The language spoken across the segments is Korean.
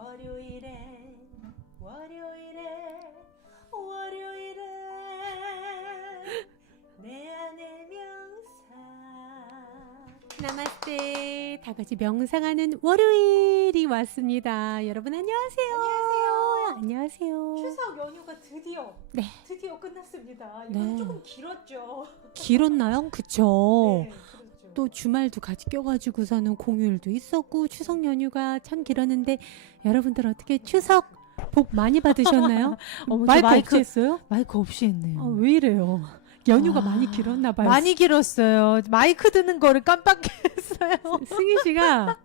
월요일에 내 안의 명상. 나마스테. 다 같이 명상하는 월요일이 왔습니다. 여러분 안녕하세요. 안녕하세요. 추석 연휴가 드디어 끝났습니다. 이건 네. 조금 길었죠. 길었나요? 그쵸. 네, 그렇죠. 또 주말도 같이 껴가지고서는 공휴일도 있었고 추석 연휴가 참 길었는데 여러분들 어떻게 추석 복 많이 받으셨나요? 마이크 없이 했어요? 마이크 없이 했네요. 왜 이래요? 연휴가 아, 많이 길었나 봐요. 많이 길었어요. 마이크 드는 거를 깜빡했어요. 승희 씨가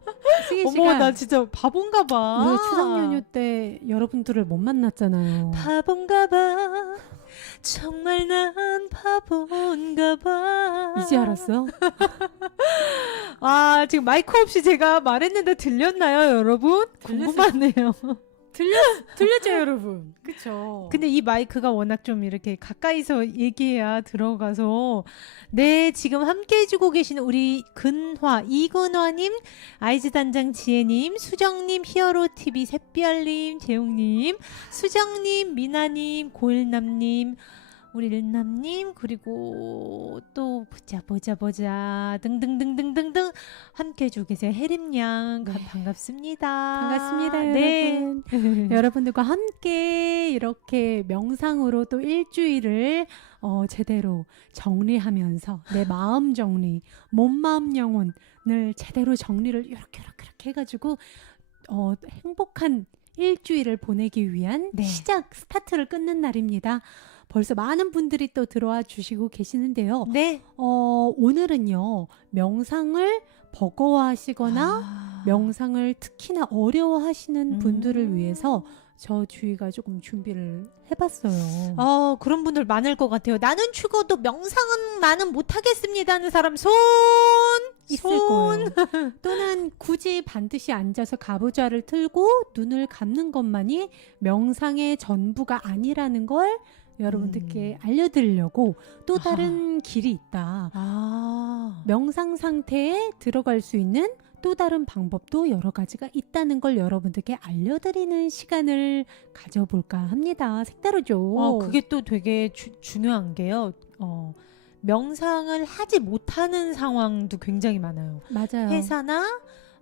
어머, 나 진짜 바본가 봐. 우리가 추석 연휴 때 여러분들을 못 만났잖아요. 바본가 봐. 정말 난 바본가 봐. 이제 알았어? 아, 지금 마이크 없이 제가 말했는데 들렸나요, 여러분? 궁금하네요. 들렸죠 여러분? 그쵸? 근데 이 마이크가 워낙 좀 이렇게 가까이서 얘기해야 들어가서 네, 지금 함께 해주고 계시는 우리 이근화님, 아이즈 단장 지혜님, 수정님, 히어로TV 샛별님, 재웅님, 수정님, 미나님, 고일남님, 우리 일남님, 그리고 또 보자 등등등등등등 함께 해주고 계세요. 혜림양, 네. 반갑습니다. 반갑습니다 네. 여러분. 여러분들과 함께 이렇게 명상으로 또 일주일을 제대로 정리하면서 내 마음 정리, 몸, 마음, 영혼을 제대로 정리를 이렇게 해가지고 행복한 일주일을 보내기 위한 네. 스타트를 끊는 날입니다. 벌써 많은 분들이 또 들어와 주시고 계시는데요. 네. 오늘은요, 명상을 버거워하시거나 명상을 특히나 어려워하시는 분들을 위해서 저 주희가 조금 준비를 해봤어요. 그런 분들 많을 것 같아요. 나는 죽어도 명상은 나는 못하겠습니다 하는 사람 있을 거예요. 또는 굳이 반드시 앉아서 가부좌를 틀고 눈을 감는 것만이 명상의 전부가 아니라는 걸 여러분들께 알려드리려고 또 다른 길이 있다. 명상 상태에 들어갈 수 있는 또 다른 방법도 여러 가지가 있다는 걸 여러분들께 알려드리는 시간을 가져볼까 합니다. 색다르죠? 그게 또 되게 중요한 게요. 명상을 하지 못하는 상황도 굉장히 많아요. 맞아요. 회사나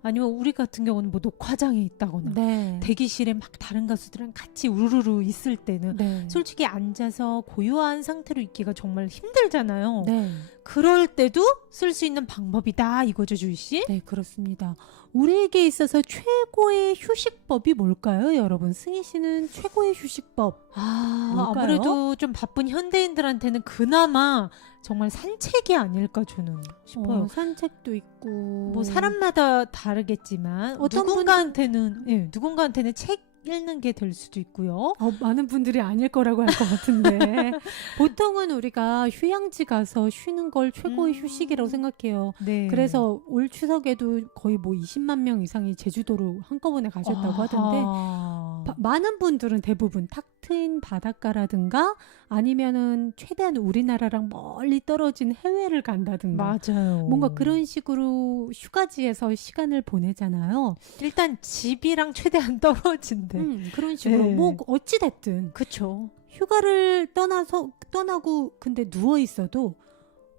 아니면 우리 같은 경우는 뭐 녹화장에 있다거나 네. 대기실에 막 다른 가수들이랑 같이 우르르 있을 때는 네. 솔직히 앉아서 고요한 상태로 있기가 정말 힘들잖아요. 네. 그럴 때도 쓸 수 있는 방법이다 이거죠, 주희 씨? 네, 그렇습니다. 우리에게 있어서 최고의 휴식법이 뭘까요, 여러분? 승희 씨는 최고의 휴식법 뭘까요? 아무래도 좀 바쁜 현대인들한테는 그나마 정말 산책이 아닐까 저는 싶어요. 산책도 있고 뭐 사람마다 다르겠지만 어떤 누군가한테는 책 읽는 게 될 수도 있고요. 많은 분들이 아닐 거라고 할 것 같은데 보통은 우리가 휴양지 가서 쉬는 걸 최고의 휴식이라고 생각해요. 네. 그래서 올 추석에도 거의 뭐 20만 명 이상이 제주도로 한꺼번에 가셨다고 하던데 많은 분들은 대부분 탁 트인 바닷가라든가 아니면은 최대한 우리나라랑 멀리 떨어진 해외를 간다든가 맞아요. 뭔가 그런 식으로 휴가지에서 시간을 보내잖아요. 일단 집이랑 최대한 떨어진대. 그런 식으로 네. 뭐 어찌 됐든 그쵸. 휴가를 떠나고 근데 누워 있어도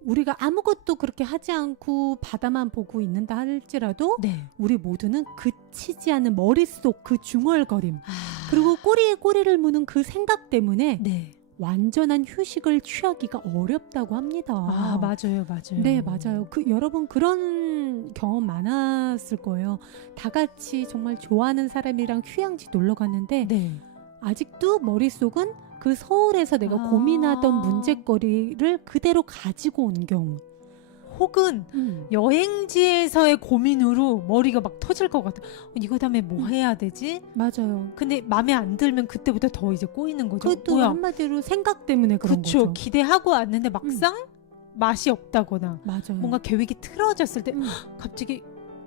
우리가 아무것도 그렇게 하지 않고 바다만 보고 있는다 할지라도 네. 우리 모두는 그치지 않는 머릿속 그 중얼거림 그리고 꼬리에 꼬리를 무는 그 생각 때문에 네. 완전한 휴식을 취하기가 어렵다고 합니다. 맞아요. 네, 맞아요. 여러분 그런 경험 많았을 거예요. 다 같이 정말 좋아하는 사람이랑 휴양지 놀러 갔는데 네. 아직도 머릿속은 그 서울에서 내가 고민하던 문제거리를 그대로 가지고 온 경우. 혹은 여행지에서의 고민으로 머리가 막 터질 것 같아. 이거 다음에 뭐 해야 되지? 맞아요. 근데 마음에 안 들면 그때부터 더 이제 꼬이는 거죠. 그것도 한마디로 생각 때문에 그런 그쵸. 거죠. 기대하고 왔는데 막상 맛이 없다거나 맞아요. 뭔가 계획이 틀어졌을 때 갑자기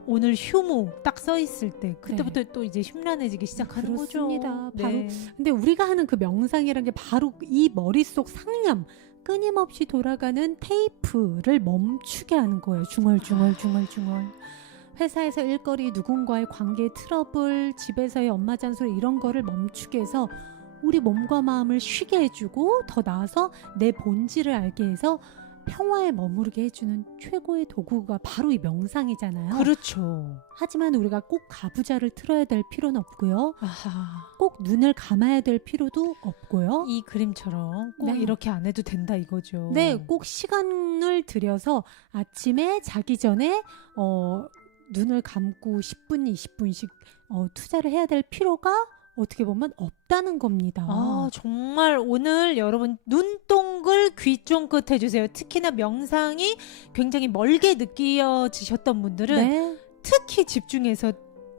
오늘 휴무 딱 써 있을 때 그때부터 또 이제 흉란해지기 시작하는 그렇습니다. 거죠. 네. 근데 우리가 하는 그 명상이라는 게 바로 이 머릿속 상념 끊임없이 돌아가는 테이프를 멈추게 하는 거예요. 중얼. 회사에서 일거리, 누군가의 관계 트러블, 집에서의 엄마 잔소리 이런 거를 멈추게 해서 우리 몸과 마음을 쉬게 해주고 더 나아서 내 본질을 알게 해서 평화에 머무르게 해주는 최고의 도구가 바로 이 명상이잖아요. 그렇죠. 하지만 우리가 꼭 가부좌를 틀어야 될 필요는 없고요. 아하. 꼭 눈을 감아야 될 필요도 없고요. 이 그림처럼 꼭 네. 이렇게 안 해도 된다 이거죠. 네, 꼭 시간을 들여서 아침에 자기 전에 눈을 감고 10분, 20분씩 투자를 해야 될 필요가 어떻게 보면 없다는 겁니다. 아, 정말 오늘 여러분 눈동글 귀 쫑긋 해주세요. 특히나 명상이 굉장히 멀게 느껴지셨던 분들은 네, 특히 집중해서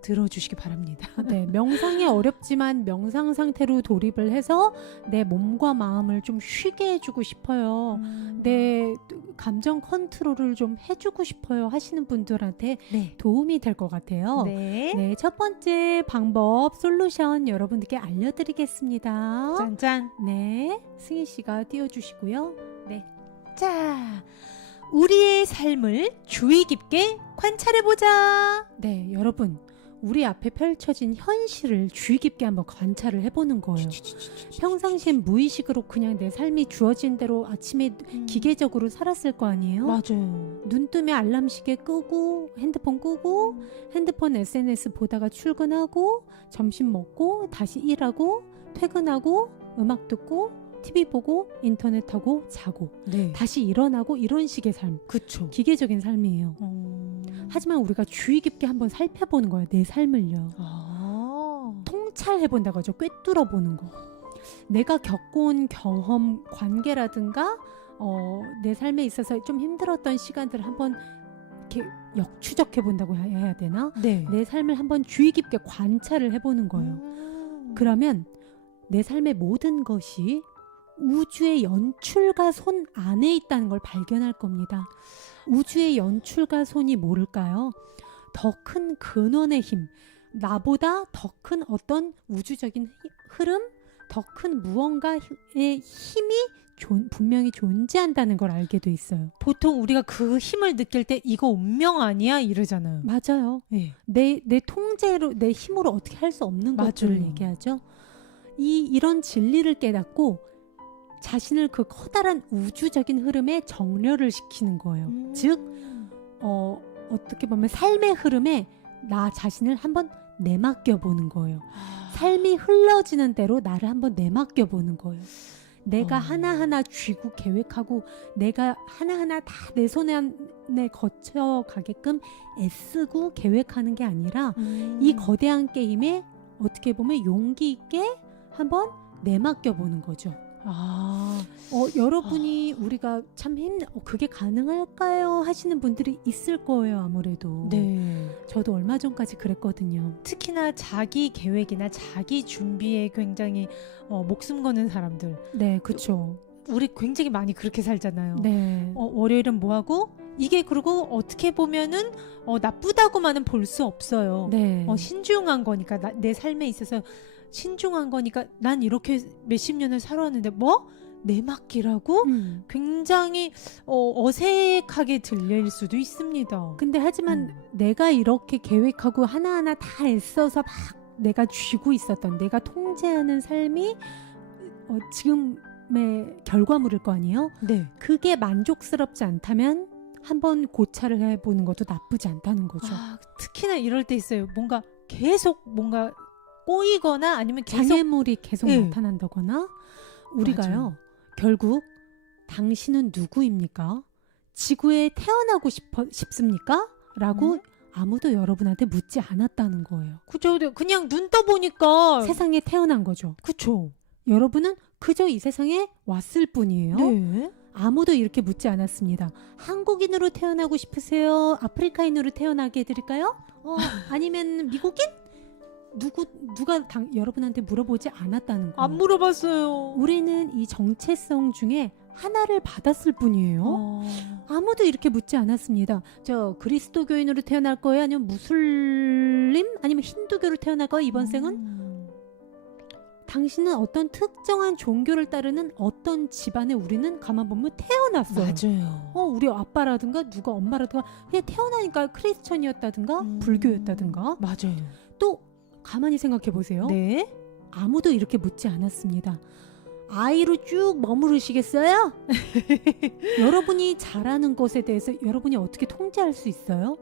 들어주시기 바랍니다. 네, 명상이 어렵지만 명상 상태로 돌입을 해서 내 몸과 마음을 좀 쉬게 해주고 싶어요. 내 감정 컨트롤을 좀 해주고 싶어요 하시는 분들한테 네. 도움이 될 것 같아요. 네. 네, 첫 번째 방법 솔루션 여러분들께 알려드리겠습니다. 짠짠. 네, 승희 씨가 띄워주시고요. 네, 자, 우리의 삶을 주의 깊게 관찰해보자. 네, 여러분. 우리 앞에 펼쳐진 현실을 주의 깊게 한번 관찰을 해보는 거예요. 평상시엔 무의식으로 그냥 내 삶이 주어진 대로 아침에 기계적으로 살았을 거 아니에요? 맞아요. 눈 뜨면 알람 시계 끄고 핸드폰 끄고 핸드폰 SNS 보다가 출근하고 점심 먹고 다시 일하고 퇴근하고 음악 듣고 TV 보고 인터넷 하고 자고 네. 다시 일어나고 이런 식의 삶. 그쵸. 기계적인 삶이에요. 하지만 우리가 주의 깊게 한번 살펴보는 거예요. 내 삶을요. 통찰해본다고 하죠. 꿰뚫어보는 거. 내가 겪어온 경험, 관계라든가 내 삶에 있어서 좀 힘들었던 시간들을 한번 이렇게 역추적해본다고 해야 되나? 네. 내 삶을 한번 주의 깊게 관찰을 해보는 거예요. 그러면 내 삶의 모든 것이 우주의 연출가 손 안에 있다는 걸 발견할 겁니다. 우주의 연출가 손이 뭐일까요? 더 큰 근원의 힘, 나보다 더 큰 어떤 우주적인 흐름, 더 큰 무언가의 힘이 분명히 존재한다는 걸 알게 돼 있어요. 보통 우리가 그 힘을 느낄 때 이거 운명 아니야? 이러잖아요. 맞아요. 네. 내 통제로, 내 힘으로 어떻게 할 수 없는 것들을 맞아요. 얘기하죠. 이런 진리를 깨닫고 자신을 그 커다란 우주적인 흐름에 정렬을 시키는 거예요. 즉 어떻게 보면 삶의 흐름에 나 자신을 한번 내맡겨 보는 거예요. 삶이 흘러지는 대로 나를 한번 내맡겨 보는 거예요. 내가 하나하나 쥐고 계획하고 내가 하나하나 다 내 손에 안에 거쳐가게끔 애쓰고 계획하는 게 아니라 이 거대한 게임에 어떻게 보면 용기 있게 한번 내맡겨 보는 거죠. 여러분이 우리가 참 그게 가능할까요? 하시는 분들이 있을 거예요, 아무래도. 네. 저도 얼마 전까지 그랬거든요. 특히나 자기 계획이나 자기 준비에 굉장히 목숨 거는 사람들. 네, 그렇죠. 우리 굉장히 많이 그렇게 살잖아요. 네. 월요일은 뭐 하고? 이게 그리고 어떻게 보면은 나쁘다고만은 볼 수 없어요. 네. 신중한 거니까 내 삶에 있어서 신중한 거니까 난 이렇게 몇십 년을 살아왔는데 뭐? 내맡기라고? 굉장히 어색하게 들릴 수도 있습니다. 근데 하지만 내가 이렇게 계획하고 하나하나 다 애써서 막 내가 쥐고 있었던 내가 통제하는 삶이 지금의 결과물일 거 아니에요? 네. 그게 만족스럽지 않다면 한번 고찰을 해보는 것도 나쁘지 않다는 거죠. 특히나 이럴 때 있어요. 계속 뭔가 꼬이거나 아니면 계속 장애물이 계속 네. 나타난다거나 우리가요. 맞아요. 결국 당신은 누구입니까? 지구에 태어나고 싶습니까? 라고 아무도 여러분한테 묻지 않았다는 거예요. 그죠? 그냥 눈 떠보니까 세상에 태어난 거죠. 그쵸? 여러분은 그저 이 세상에 왔을 뿐이에요. 네. 아무도 이렇게 묻지 않았습니다. 한국인으로 태어나고 싶으세요? 아프리카인으로 태어나게 해드릴까요? 아니면 미국인? 누가 여러분한테 물어보지 않았다는 거예요. 안 물어봤어요. 우리는 이 정체성 중에 하나를 받았을 뿐이에요. 아무도 이렇게 묻지 않았습니다. 저 그리스도교인으로 태어날 거예요? 아니면 무슬림? 아니면 힌두교로 태어날 거예요? 이번 생은? 당신은 어떤 특정한 종교를 따르는 어떤 집안에 우리는 가만 보면 태어났어요. 맞아요. 우리 아빠라든가 누가 엄마라든가 그냥 태어나니까 크리스천이었다든가 불교였다든가. 맞아요. 또 가만히 생각해 보세요. 네. 아무도 이렇게 묻지 않았습니다. 아이로 쭉 머무르시겠어요? 여러분이 잘하는 것에 대해서 여러분이 어떻게 통제할 수 있어요?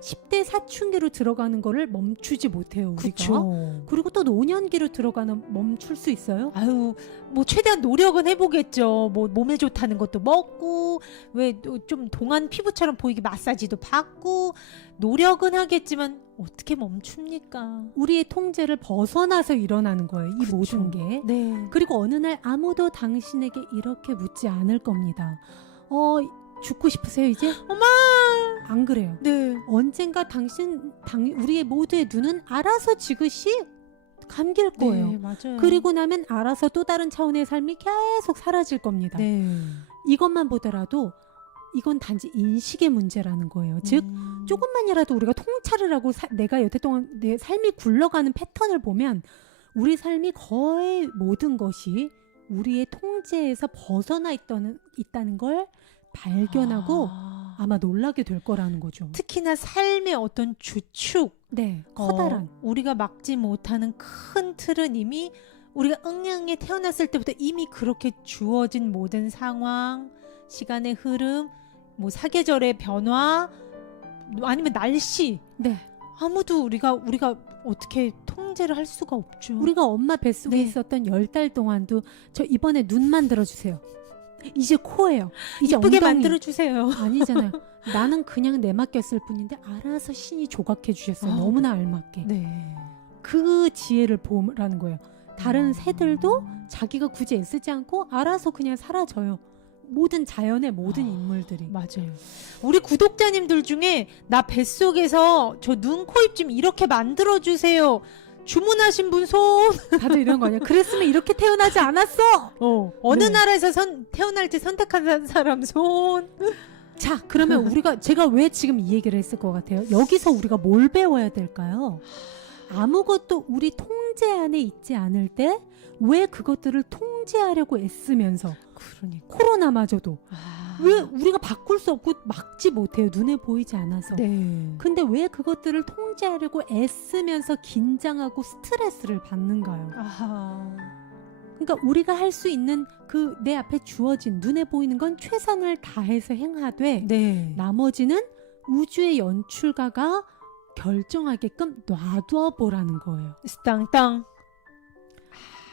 10대 사춘기로 들어가는 거를 멈추지 못해요, 우리가. 그쵸. 그리고 또 노년기로 들어가는 멈출 수 있어요? 아유, 뭐 최대한 노력은 해보겠죠. 뭐 몸에 좋다는 것도 먹고, 왜 좀 동안 피부처럼 보이게 마사지도 받고, 노력은 하겠지만 어떻게 멈춥니까? 우리의 통제를 벗어나서 일어나는 거예요, 이 그쵸. 모든 게. 네. 그리고 어느 날 아무도 당신에게 이렇게 묻지 않을 겁니다. 죽고 싶으세요, 이제? 엄마! 안 그래요. 네. 언젠가 우리의 모두의 눈은 알아서 지그시 감길 거예요. 네, 맞아요. 그리고 나면 알아서 또 다른 차원의 삶이 계속 사라질 겁니다. 네. 이것만 보더라도 이건 단지 인식의 문제라는 거예요. 즉 조금만이라도 우리가 통찰을 하고 내가 여태 동안 내 삶이 굴러가는 패턴을 보면 우리 삶이 거의 모든 것이 우리의 통제에서 벗어나 있다는 걸 발견하고 아마 놀라게 될 거라는 거죠. 특히나 삶의 어떤 주축, 네, 커다란 우리가 막지 못하는 큰 틀은 이미 우리가 응양에 태어났을 때부터 이미 그렇게 주어진 모든 상황, 시간의 흐름, 뭐 사계절의 변화, 아니면 날씨, 네. 아무도 우리가 어떻게 통제를 할 수가 없죠. 우리가 엄마 뱃속에 네. 있었던 10달 동안도 저 이번에 눈만 들어주세요. 이제 코예요. 이제 이쁘게 엉덩이. 만들어주세요. 아니잖아요. 나는 그냥 내맡겼을 뿐인데 알아서 신이 조각해 주셨어요. 너무나 알맞게. 네. 그 지혜를 보라는 거예요. 다른 새들도 자기가 굳이 애쓰지 않고 알아서 그냥 사라져요. 모든 자연의 모든 인물들이. 맞아요. 우리 구독자님들 중에 나 뱃속에서 저 눈, 코, 입 좀 이렇게 만들어주세요. 주문하신 분 손. 다들 이런 거 아니야? 그랬으면 이렇게 태어나지 않았어. 어느 네. 나라에서 태어날지 선택한 사람 손. 자, 그러면 제가 왜 지금 이 얘기를 했을 것 같아요? 여기서 우리가 뭘 배워야 될까요? 아무것도 우리 통제 안에 있지 않을 때 왜 그것들을 통제하려고 애쓰면서 그러니까. 코로나마저도 왜 우리가 바꿀 수 없고 막지 못해요. 눈에 보이지 않아서. 네. 근데 왜 그것들을 통제하려고 애쓰면서 긴장하고 스트레스를 받는가요? 아하. 그러니까 우리가 할 수 있는 그 내 앞에 주어진 눈에 보이는 건 최선을 다해서 행하되 네. 나머지는 우주의 연출가가 결정하게끔 놔두어 보라는 거예요. 땅땅.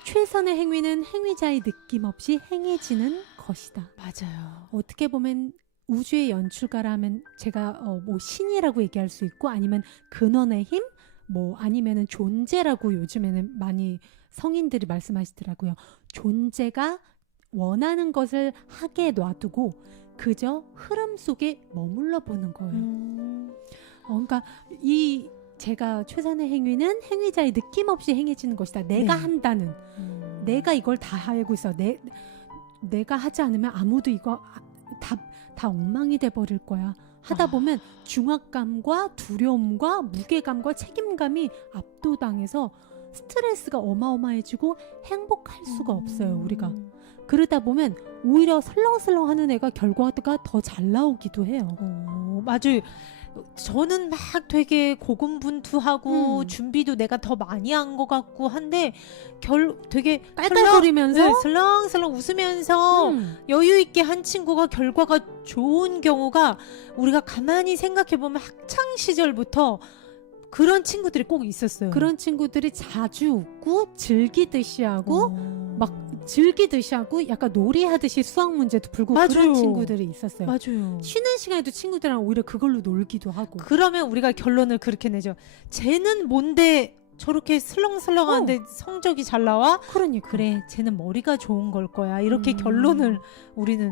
최선의 행위는 행위자의 느낌 없이 행해지는 것이다. 맞아요. 어떻게 보면 우주의 연출가라면 제가 뭐 신이라고 얘기할 수 있고 아니면 근원의 힘, 뭐 아니면은 존재라고 요즘에는 많이 성인들이 말씀하시더라고요. 존재가 원하는 것을 하게 놔두고 그저 흐름 속에 머물러 보는 거예요. 그러니까 제가 최선의 행위는 행위자의 느낌 없이 행해지는 것이다. 내가 네. 한다는. 내가 이걸 다 알고 있어. 내가 하지 않으면 아무도 이거 다 엉망이 돼버릴 거야. 하다 보면 중압감과 두려움과 무게감과 책임감이 압도당해서 스트레스가 어마어마해지고 행복할 수가 없어요. 우리가. 그러다 보면 오히려 설렁설렁하는 애가 결과가 더 잘 나오기도 해요. 맞아요. 저는 막 되게 고군분투하고 준비도 내가 더 많이 한 것 같고 한데 되게 깔깔거리면서 슬렁슬렁 웃으면서 여유 있게 한 친구가 결과가 좋은 경우가 우리가 가만히 생각해 보면 학창 시절부터 그런 친구들이 꼭 있었어요. 그런 친구들이 자주 웃고 즐기듯이 하고 막 즐기듯이 하고 약간 놀이하듯이 수학 문제도 풀고 맞아요. 그런 친구들이 있었어요. 맞아요. 쉬는 시간에도 친구들이랑 오히려 그걸로 놀기도 하고. 그러면 우리가 결론을 그렇게 내죠. 쟤는 뭔데 저렇게 슬렁슬렁하는데 성적이 잘 나와? 그러니까. 그래, 쟤는 머리가 좋은 걸 거야. 이렇게 결론을 우리는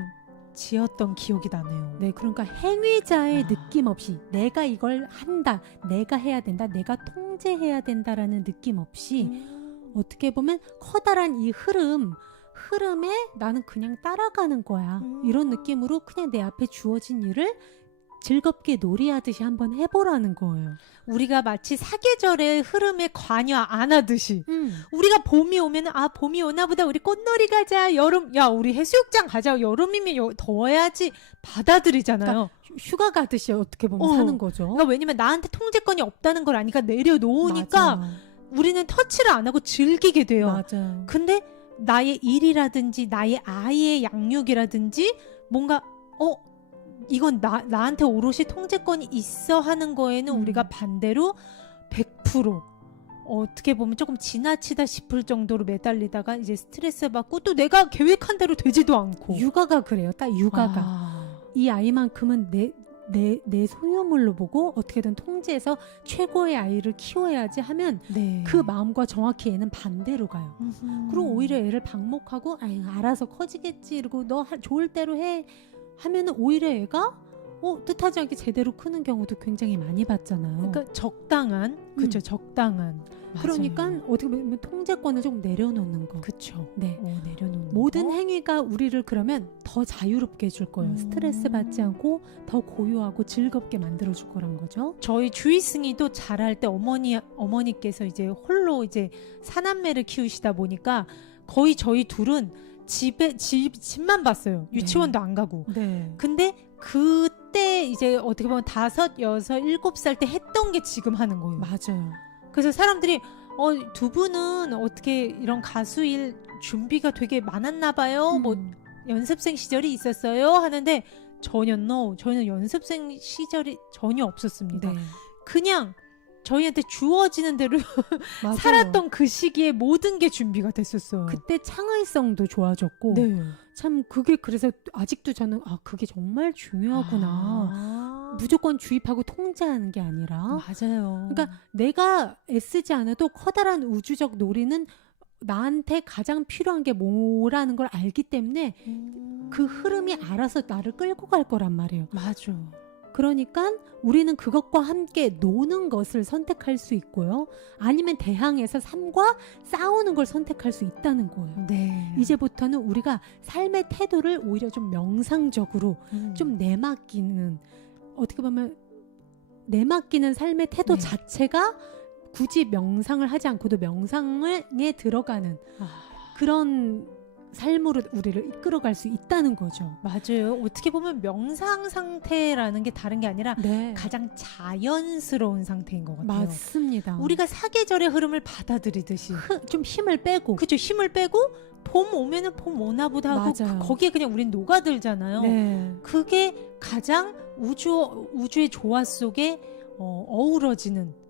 지었던 기억이 나네요. 네, 그러니까 행위자의 느낌 없이 내가 이걸 한다, 내가 해야 된다, 내가 통제해야 된다라는 느낌 없이 어떻게 보면 커다란 이 흐름에 나는 그냥 따라가는 거야. 이런 느낌으로 그냥 내 앞에 주어진 일을 즐겁게 놀이하듯이 한번 해보라는 거예요. 우리가 마치 사계절의 흐름에 관여 안 하듯이 우리가 봄이 오면 아 봄이 오나 보다 우리 꽃놀이 가자 여름 야 우리 해수욕장 가자 여름이면 더워야지 받아들이잖아요. 그러니까 휴가 가듯이 어떻게 보면 사는 거죠. 그러니까 왜냐면 나한테 통제권이 없다는 걸 아니까 내려놓으니까 맞아요. 우리는 터치를 안 하고 즐기게 돼요. 맞아요. 근데 나의 일이라든지 나의 아이의 양육이라든지 뭔가 이건 나한테 오롯이 통제권이 있어 하는 거에는 우리가 반대로 100% 어떻게 보면 조금 지나치다 싶을 정도로 매달리다가 이제 스트레스 받고 또 내가 계획한 대로 되지도 않고 육아가 그래요. 딱 육아가 이 아이만큼은 내 소유물로 보고 어떻게든 통제해서 최고의 아이를 키워야지 하면 네. 그 마음과 정확히 얘는 반대로 가요. 그리고 오히려 애를 방목하고 아유 알아서 커지겠지 이러고 너 좋을 대로 해 하면은 오히려 애가 뜻하지 않게 제대로 크는 경우도 굉장히 많이 봤잖아요. 그러니까 적당한 그죠 적당한 그러니까 어떻게 보면 통제권을 조금 내려놓는 거. 그쵸. 네. 내려놓는 모든 거. 행위가 우리를 그러면 더 자유롭게 해줄 거예요. 스트레스 받지 않고 더 고요하고 즐겁게 만들어줄 거란 거죠. 저희 주희승이도 자랄 때 어머니께서 이제 홀로 이제 사남매를 키우시다 보니까 거의 저희 둘은 집만 봤어요. 유치원도 안 가고. 네. 근데 그때 이제 어떻게 보면 5, 6, 7살 때 했던 게 지금 하는 거예요. 맞아요. 그래서 사람들이 두 분은 어떻게 이런 가수일 준비가 되게 많았나 봐요. 뭐 연습생 시절이 있었어요 하는데 저는 연습생 시절이 전혀 없었습니다. 네. 그냥 저희한테 주어지는 대로 맞아요. 살았던 그 시기에 모든 게 준비가 됐었어요. 그때 창의성도 좋아졌고 네. 참 그게 그래서 아직도 저는 그게 정말 중요하구나. 무조건 주입하고 통제하는 게 아니라 맞아요. 그러니까 내가 애쓰지 않아도 커다란 우주적 놀이는 나한테 가장 필요한 게 뭐라는 걸 알기 때문에 그 흐름이 알아서 나를 끌고 갈 거란 말이에요. 맞아. 그러니까 우리는 그것과 함께 노는 것을 선택할 수 있고요. 아니면 대항해서 삶과 싸우는 걸 선택할 수 있다는 거예요. 네. 이제부터는 우리가 삶의 태도를 오히려 좀 명상적으로 좀 내맡기는 어떻게 보면 내맡기는 삶의 태도 네. 자체가 굳이 명상을 하지 않고도 명상에 들어가는 그런 삶으로 우리를 이끌어갈 수 있다는 거죠. 맞아요. 어떻게 보면 명상 상태라는 게 다른 게 아니라 네. 가장 자연스러운 상태인 것 같아요. 맞습니다. 우리가 사계절의 흐름을 받아들이듯이 좀 힘을 빼고 그죠. 힘을 빼고 봄 오면은 봄 오나 보다 하고 맞아요. 거기에 그냥 우린 녹아들잖아요. 네. 그게 가장 우주의 조화 속에 어우러지는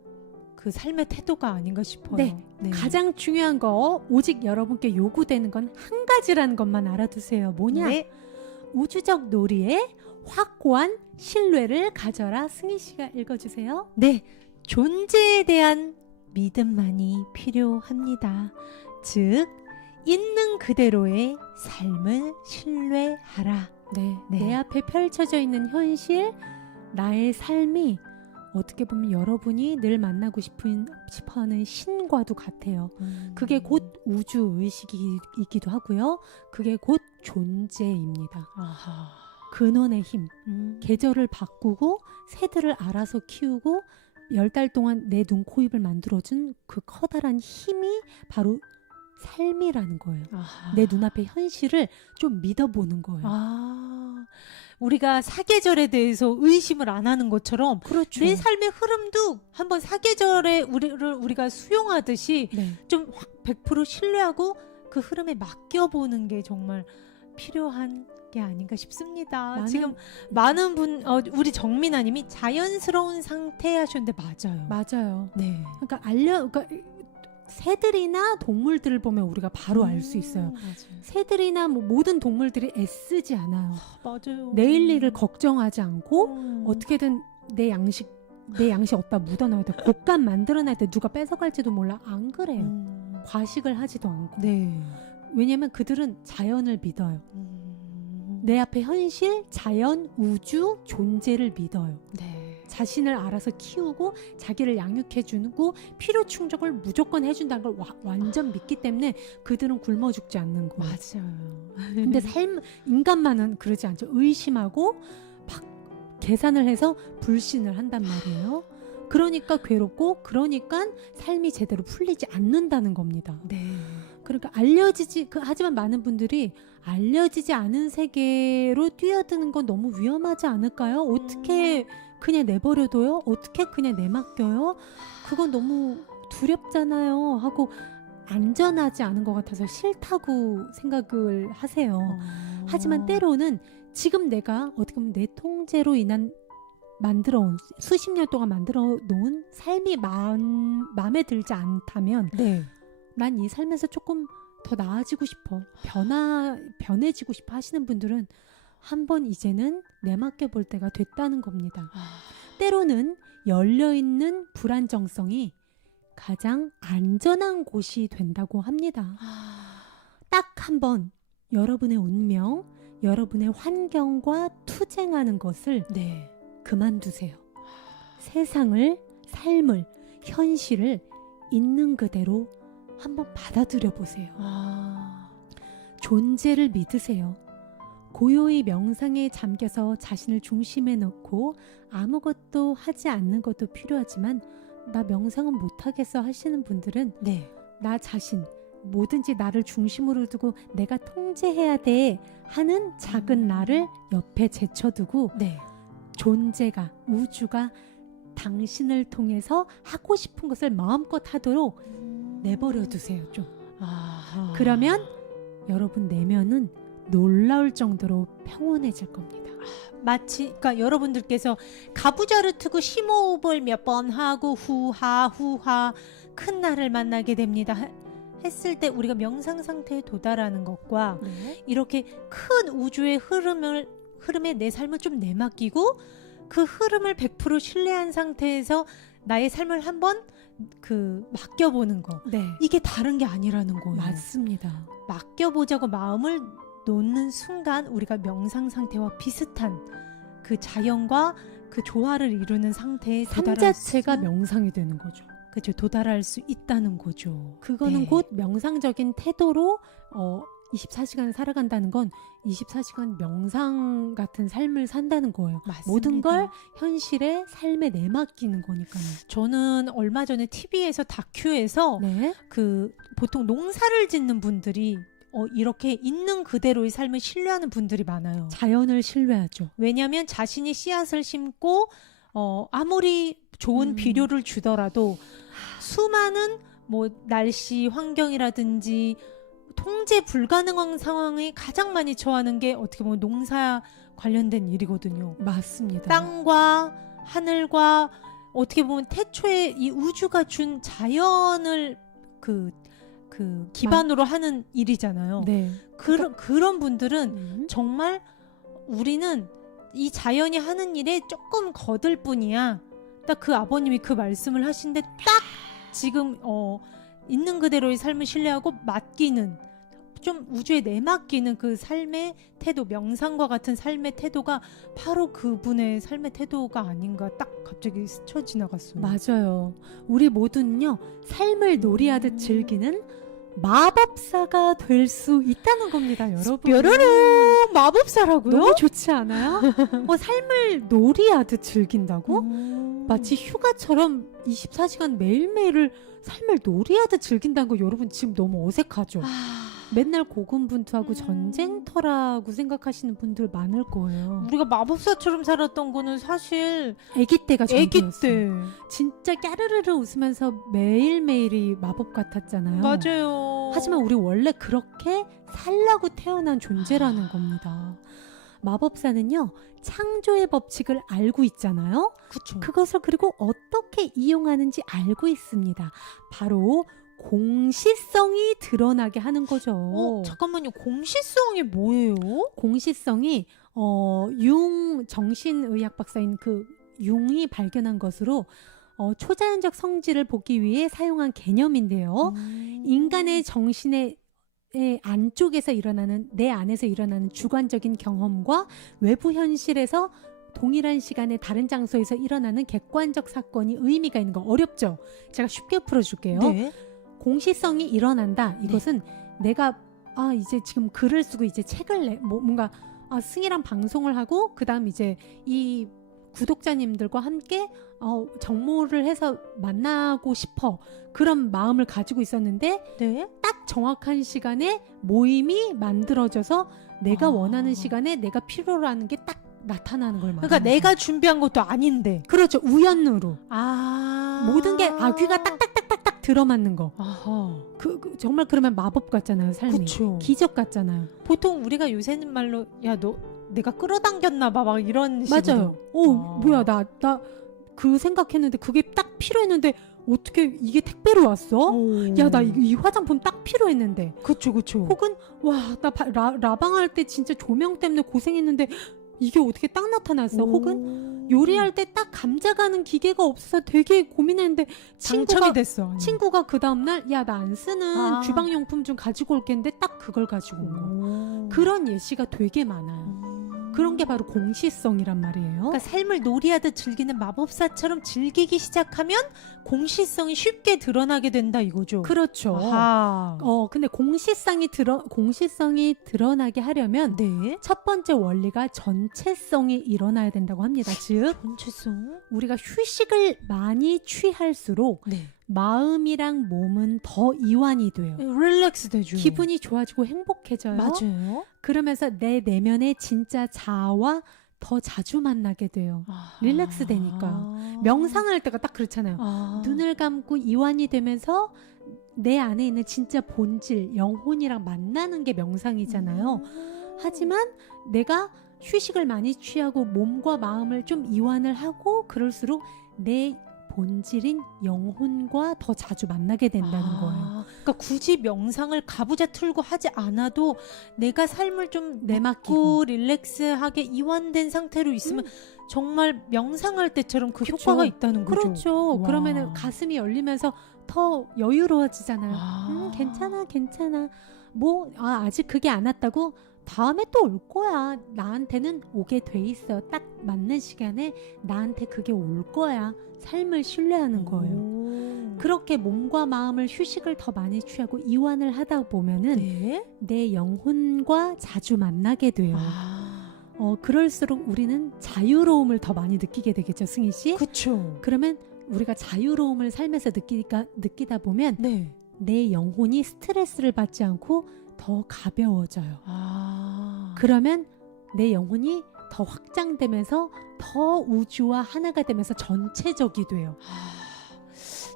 그 삶의 태도가 아닌가 싶어요. 네. 가장 중요한 거 오직 여러분께 요구되는 건 한 가지라는 것만 알아두세요. 뭐냐? 네. 우주적 놀이에 확고한 신뢰를 가져라. 승희 씨가 읽어주세요. 네. 존재에 대한 믿음만이 필요합니다. 즉 있는 그대로의 삶을 신뢰하라. 네. 네. 내 앞에 펼쳐져 있는 현실, 나의 삶이 어떻게 보면 여러분이 늘 만나고 싶어하는 신과도 같아요. 그게 곧 우주 의식이기도 하고요. 그게 곧 존재입니다. 아하. 근원의 힘, 계절을 바꾸고 새들을 알아서 키우고 10달 동안 내 눈, 코, 입을 만들어준 그 커다란 힘이 바로 삶이라는 거예요. 아하. 내 눈앞의 현실을 좀 믿어보는 거예요. 우리가 사계절에 대해서 의심을 안 하는 것처럼 그렇죠. 내 삶의 흐름도 한번 사계절에 우리가 수용하듯이 네. 좀 확 100% 신뢰하고 그 흐름에 맡겨보는 게 정말 필요한 게 아닌가 싶습니다. 지금 많은 우리 정민아님이 자연스러운 상태 하셨는데 맞아요. 맞아요. 네. 그러니까 새들이나 동물들을 보면 우리가 바로 알 수 있어요. 맞아요. 새들이나 뭐 모든 동물들이 애쓰지 않아요. 맞아요. 내일 일을 걱정하지 않고 어떻게든 내 양식 어디다 묻어놔야 돼. 곶감 만들어놔야 돼. 누가 뺏어갈지도 몰라. 안 그래요. 과식을 하지도 않고. 네. 왜냐면 그들은 자연을 믿어요. 내 앞에 현실, 자연, 우주, 존재를 믿어요. 네. 자신을 알아서 키우고 자기를 양육해주고 필요 충족을 무조건 해준다는 걸 완전 믿기 때문에 그들은 굶어 죽지 않는 거예요. 맞아요. 근데 인간만은 그러지 않죠. 의심하고 막 계산을 해서 불신을 한단 말이에요. 그러니까 괴롭고 그러니까 삶이 제대로 풀리지 않는다는 겁니다. 네. 그러니까 하지만 많은 분들이 알려지지 않은 세계로 뛰어드는 건 너무 위험하지 않을까요? 어떻게 그냥 내버려둬요? 어떻게 그냥 내맡겨요? 그건 너무 두렵잖아요 하고 안전하지 않은 것 같아서 싫다고 생각을 하세요. 하지만 때로는 지금 내가 어떻게 보면 내 통제로 인한 만들어온 수십 년 동안 만들어 놓은 삶이 마음에 들지 않다면 네. 난 이 삶에서 조금 더 나아지고 싶어 변해지고 싶어 하시는 분들은 한번 이제는 내맡겨 볼 때가 됐다는 겁니다. 때로는 열려있는 불안정성이 가장 안전한 곳이 된다고 합니다. 딱 한번 여러분의 운명, 여러분의 환경과 투쟁하는 것을 네. 그만두세요. 세상을, 삶을, 현실을 있는 그대로 한번 받아들여 보세요. 존재를 믿으세요. 고요히 명상에 잠겨서 자신을 중심에 놓고 아무것도 하지 않는 것도 필요하지만 나 명상은 못하겠어 하시는 분들은 네. 나 자신, 뭐든지 나를 중심으로 두고 내가 통제해야 돼 하는 작은 나를 옆에 제쳐두고 네. 존재가, 우주가 당신을 통해서 하고 싶은 것을 마음껏 하도록 내버려 두세요. 좀. 그러면 여러분 내면은 놀라울 정도로 평온해질 겁니다. 마치 그러니까 여러분들께서 가부좌를 트고 심호흡을 몇 번 하고 후하 큰 나를 만나게 됩니다 했을 때 우리가 명상 상태에 도달하는 것과 이렇게 큰 우주의 흐름에 내 삶을 좀 내맡기고 그 흐름을 100% 신뢰한 상태에서 나의 삶을 한번 맡겨보는 거. 네. 이게 다른 게 아니라는 거예요. 맞습니다. 맡겨보자고 마음을 놓는 순간 우리가 명상 상태와 비슷한 그 자연과 그 조화를 이루는 상태에 삶 도달할 자체가 수, 명상이 되는 거죠. 그죠, 도달할 수 있다는 거죠. 그거는 네. 곧 명상적인 태도로 24시간 살아간다는 건 24시간 명상 같은 삶을 산다는 거예요. 맞습니다. 모든 걸 현실의 삶에 내맡기는 거니까요. 저는 얼마 전에 TV에서 다큐에서 네. 보통 농사를 짓는 분들이 이렇게 있는 그대로의 삶을 신뢰하는 분들이 많아요. 자연을 신뢰하죠. 왜냐하면 자신이 씨앗을 심고 아무리 좋은 비료를 주더라도 수많은 뭐 날씨 환경이라든지 통제 불가능한 상황에 가장 많이 처하는 게 어떻게 보면 농사 관련된 일이거든요. 맞습니다. 땅과 하늘과 어떻게 보면 태초에 이 우주가 준 자연을 기반으로 하는 일이잖아요. 네. 그런 분들은 정말 우리는 이 자연이 하는 일에 조금 거들 뿐이야. 딱 그 아버님이 그 말씀을 하신데 딱 지금 있는 그대로의 삶을 신뢰하고 맡기는, 좀 우주에 내맡기는 그 삶의 태도, 명상과 같은 삶의 태도가 바로 그분의 삶의 태도가 아닌가 딱 갑자기 스쳐 지나갔어요. 맞아요. 우리 모두는요, 삶을 놀이하듯 즐기는 마법사가 될 수 있다는 겁니다, 여러분. 뾰로로 마법사라고요? 너무 좋지 않아요? 삶을 놀이하듯 즐긴다고? 마치 휴가처럼 24시간 매일매일을 삶을 놀이하듯 즐긴다는 거 여러분 지금 너무 어색하죠? 맨날 고군분투하고 전쟁터라고 생각하시는 분들 많을 거예요. 우리가 마법사처럼 살았던 거는 사실 아기 때가 아기 전부였어요. 때. 진짜 까르르르 웃으면서 매일매일이 마법 같았잖아요. 맞아요. 하지만 우리 원래 그렇게 살라고 태어난 존재라는 겁니다. 마법사는요, 창조의 법칙을 알고 있잖아요. 그쵸. 그것을 그리고 어떻게 이용하는지 알고 있습니다. 바로 공시성이 드러나게 하는 거죠. 잠깐만요. 공시성이 뭐예요? 공시성이 정신의학 박사인 융이 발견한 것으로 초자연적 성질을 보기 위해 사용한 개념인데요. 인간의 정신의 안쪽에서 일어나는, 내 안에서 일어나는 주관적인 경험과 외부 현실에서 동일한 시간에 다른 장소에서 일어나는 객관적 사건이 의미가 있는 거 어렵죠? 제가 쉽게 풀어줄게요. 네. 공시성이 일어난다. 이것은 내가 이제 지금 글을 쓰고 이제 책을 뭔가 승희랑 방송을 하고 그다음 이제 이 구독자님들과 함께 정모를 해서 만나고 싶어 그런 마음을 가지고 있었는데 네. 딱 정확한 시간에 모임이 만들어져서 내가 아. 원하는 시간에 내가 필요로 하는 게 딱 나타나는 걸 말하는 그러니까 거예요. 내가 준비한 것도 아닌데. 그렇죠. 우연으로 모든 게 귀가 딱 딱딱딱딱딱 들어맞는 거. 아하. 정말 그러면 마법 같잖아요. 삶이. 그쵸. 기적 같잖아요. 보통 우리가 요새는 말로 야 너 내가 끌어당겼나 봐 막 이런 식으로. 맞아요. 뭐야 나 그 생각했는데 그게 딱 필요했는데 어떻게 이게 택배로 왔어? 야 나 이 화장품 딱 필요했는데. 그쵸. 혹은 와 나 라방할 때 진짜 조명 때문에 고생했는데 이게 어떻게 딱 나타났어? 혹은 요리할 때 딱 감자 가는 기계가 없어서 되게 고민했는데 당첨이 됐어. 친구가 그 다음날 야 나 안 쓰는 아. 주방용품 좀 가지고 올게 했는데 딱 그걸 가지고 온 거. 그런 예시가 되게 많아요. 그런 게 바로 공시성이란 말이에요. 그러니까 삶을 놀이하듯 즐기는 마법사처럼 즐기기 시작하면 공시성이 쉽게 드러나게 된다 이거죠. 그렇죠. 아하. 근데 공시성이 드러나게 하려면 네. 첫 번째 원리가 전체성이 일어나야 된다고 합니다. 즉 전체성. 우리가 휴식을 많이 취할수록 네. 마음이랑 몸은 더 이완이 돼요. 릴렉스 되죠. 기분이 좋아지고 행복해져요. 맞아요. 그러면서 내 내면의 진짜 자아와 더 자주 만나게 돼요. 릴렉스 되니까요. 명상할 때가 딱 그렇잖아요. 눈을 감고 이완이 되면서 내 안에 있는 진짜 본질, 영혼이랑 만나는 게 명상이잖아요. 하지만 내가 휴식을 많이 취하고 몸과 마음을 좀 이완을 하고 그럴수록 내 본질인 영혼과 더 자주 만나게 된다는 거예요. 그러니까 굳이 명상을 가부좌 틀고 하지 않아도 내가 삶을 좀 내맡기고 릴렉스하게 이완된 상태로 있으면 정말 명상할 때처럼 그 그쵸. 효과가 있다는 거죠. 그렇죠. 와. 그러면은 가슴이 열리면서 더 여유로워지잖아요. 아. 괜찮아. 아직 그게 안 왔다고? 다음에 또 올 거야. 나한테는 오게 돼 있어. 딱 맞는 시간에 나한테 그게 올 거야. 삶을 신뢰하는 거예요. 그렇게 몸과 마음을 휴식을 더 많이 취하고 이완을 하다 보면은 네. 내 영혼과 자주 만나게 돼요. 그럴수록 우리는 자유로움을 더 많이 느끼게 되겠죠, 승희 씨? 그렇죠. 그러면 우리가 자유로움을 삶에서 느끼다 보면 네. 내 영혼이 스트레스를 받지 않고 더 가벼워져요. 아. 그러면 내 영혼이 더 확장되면서 더 우주와 하나가 되면서 전체적이 돼요.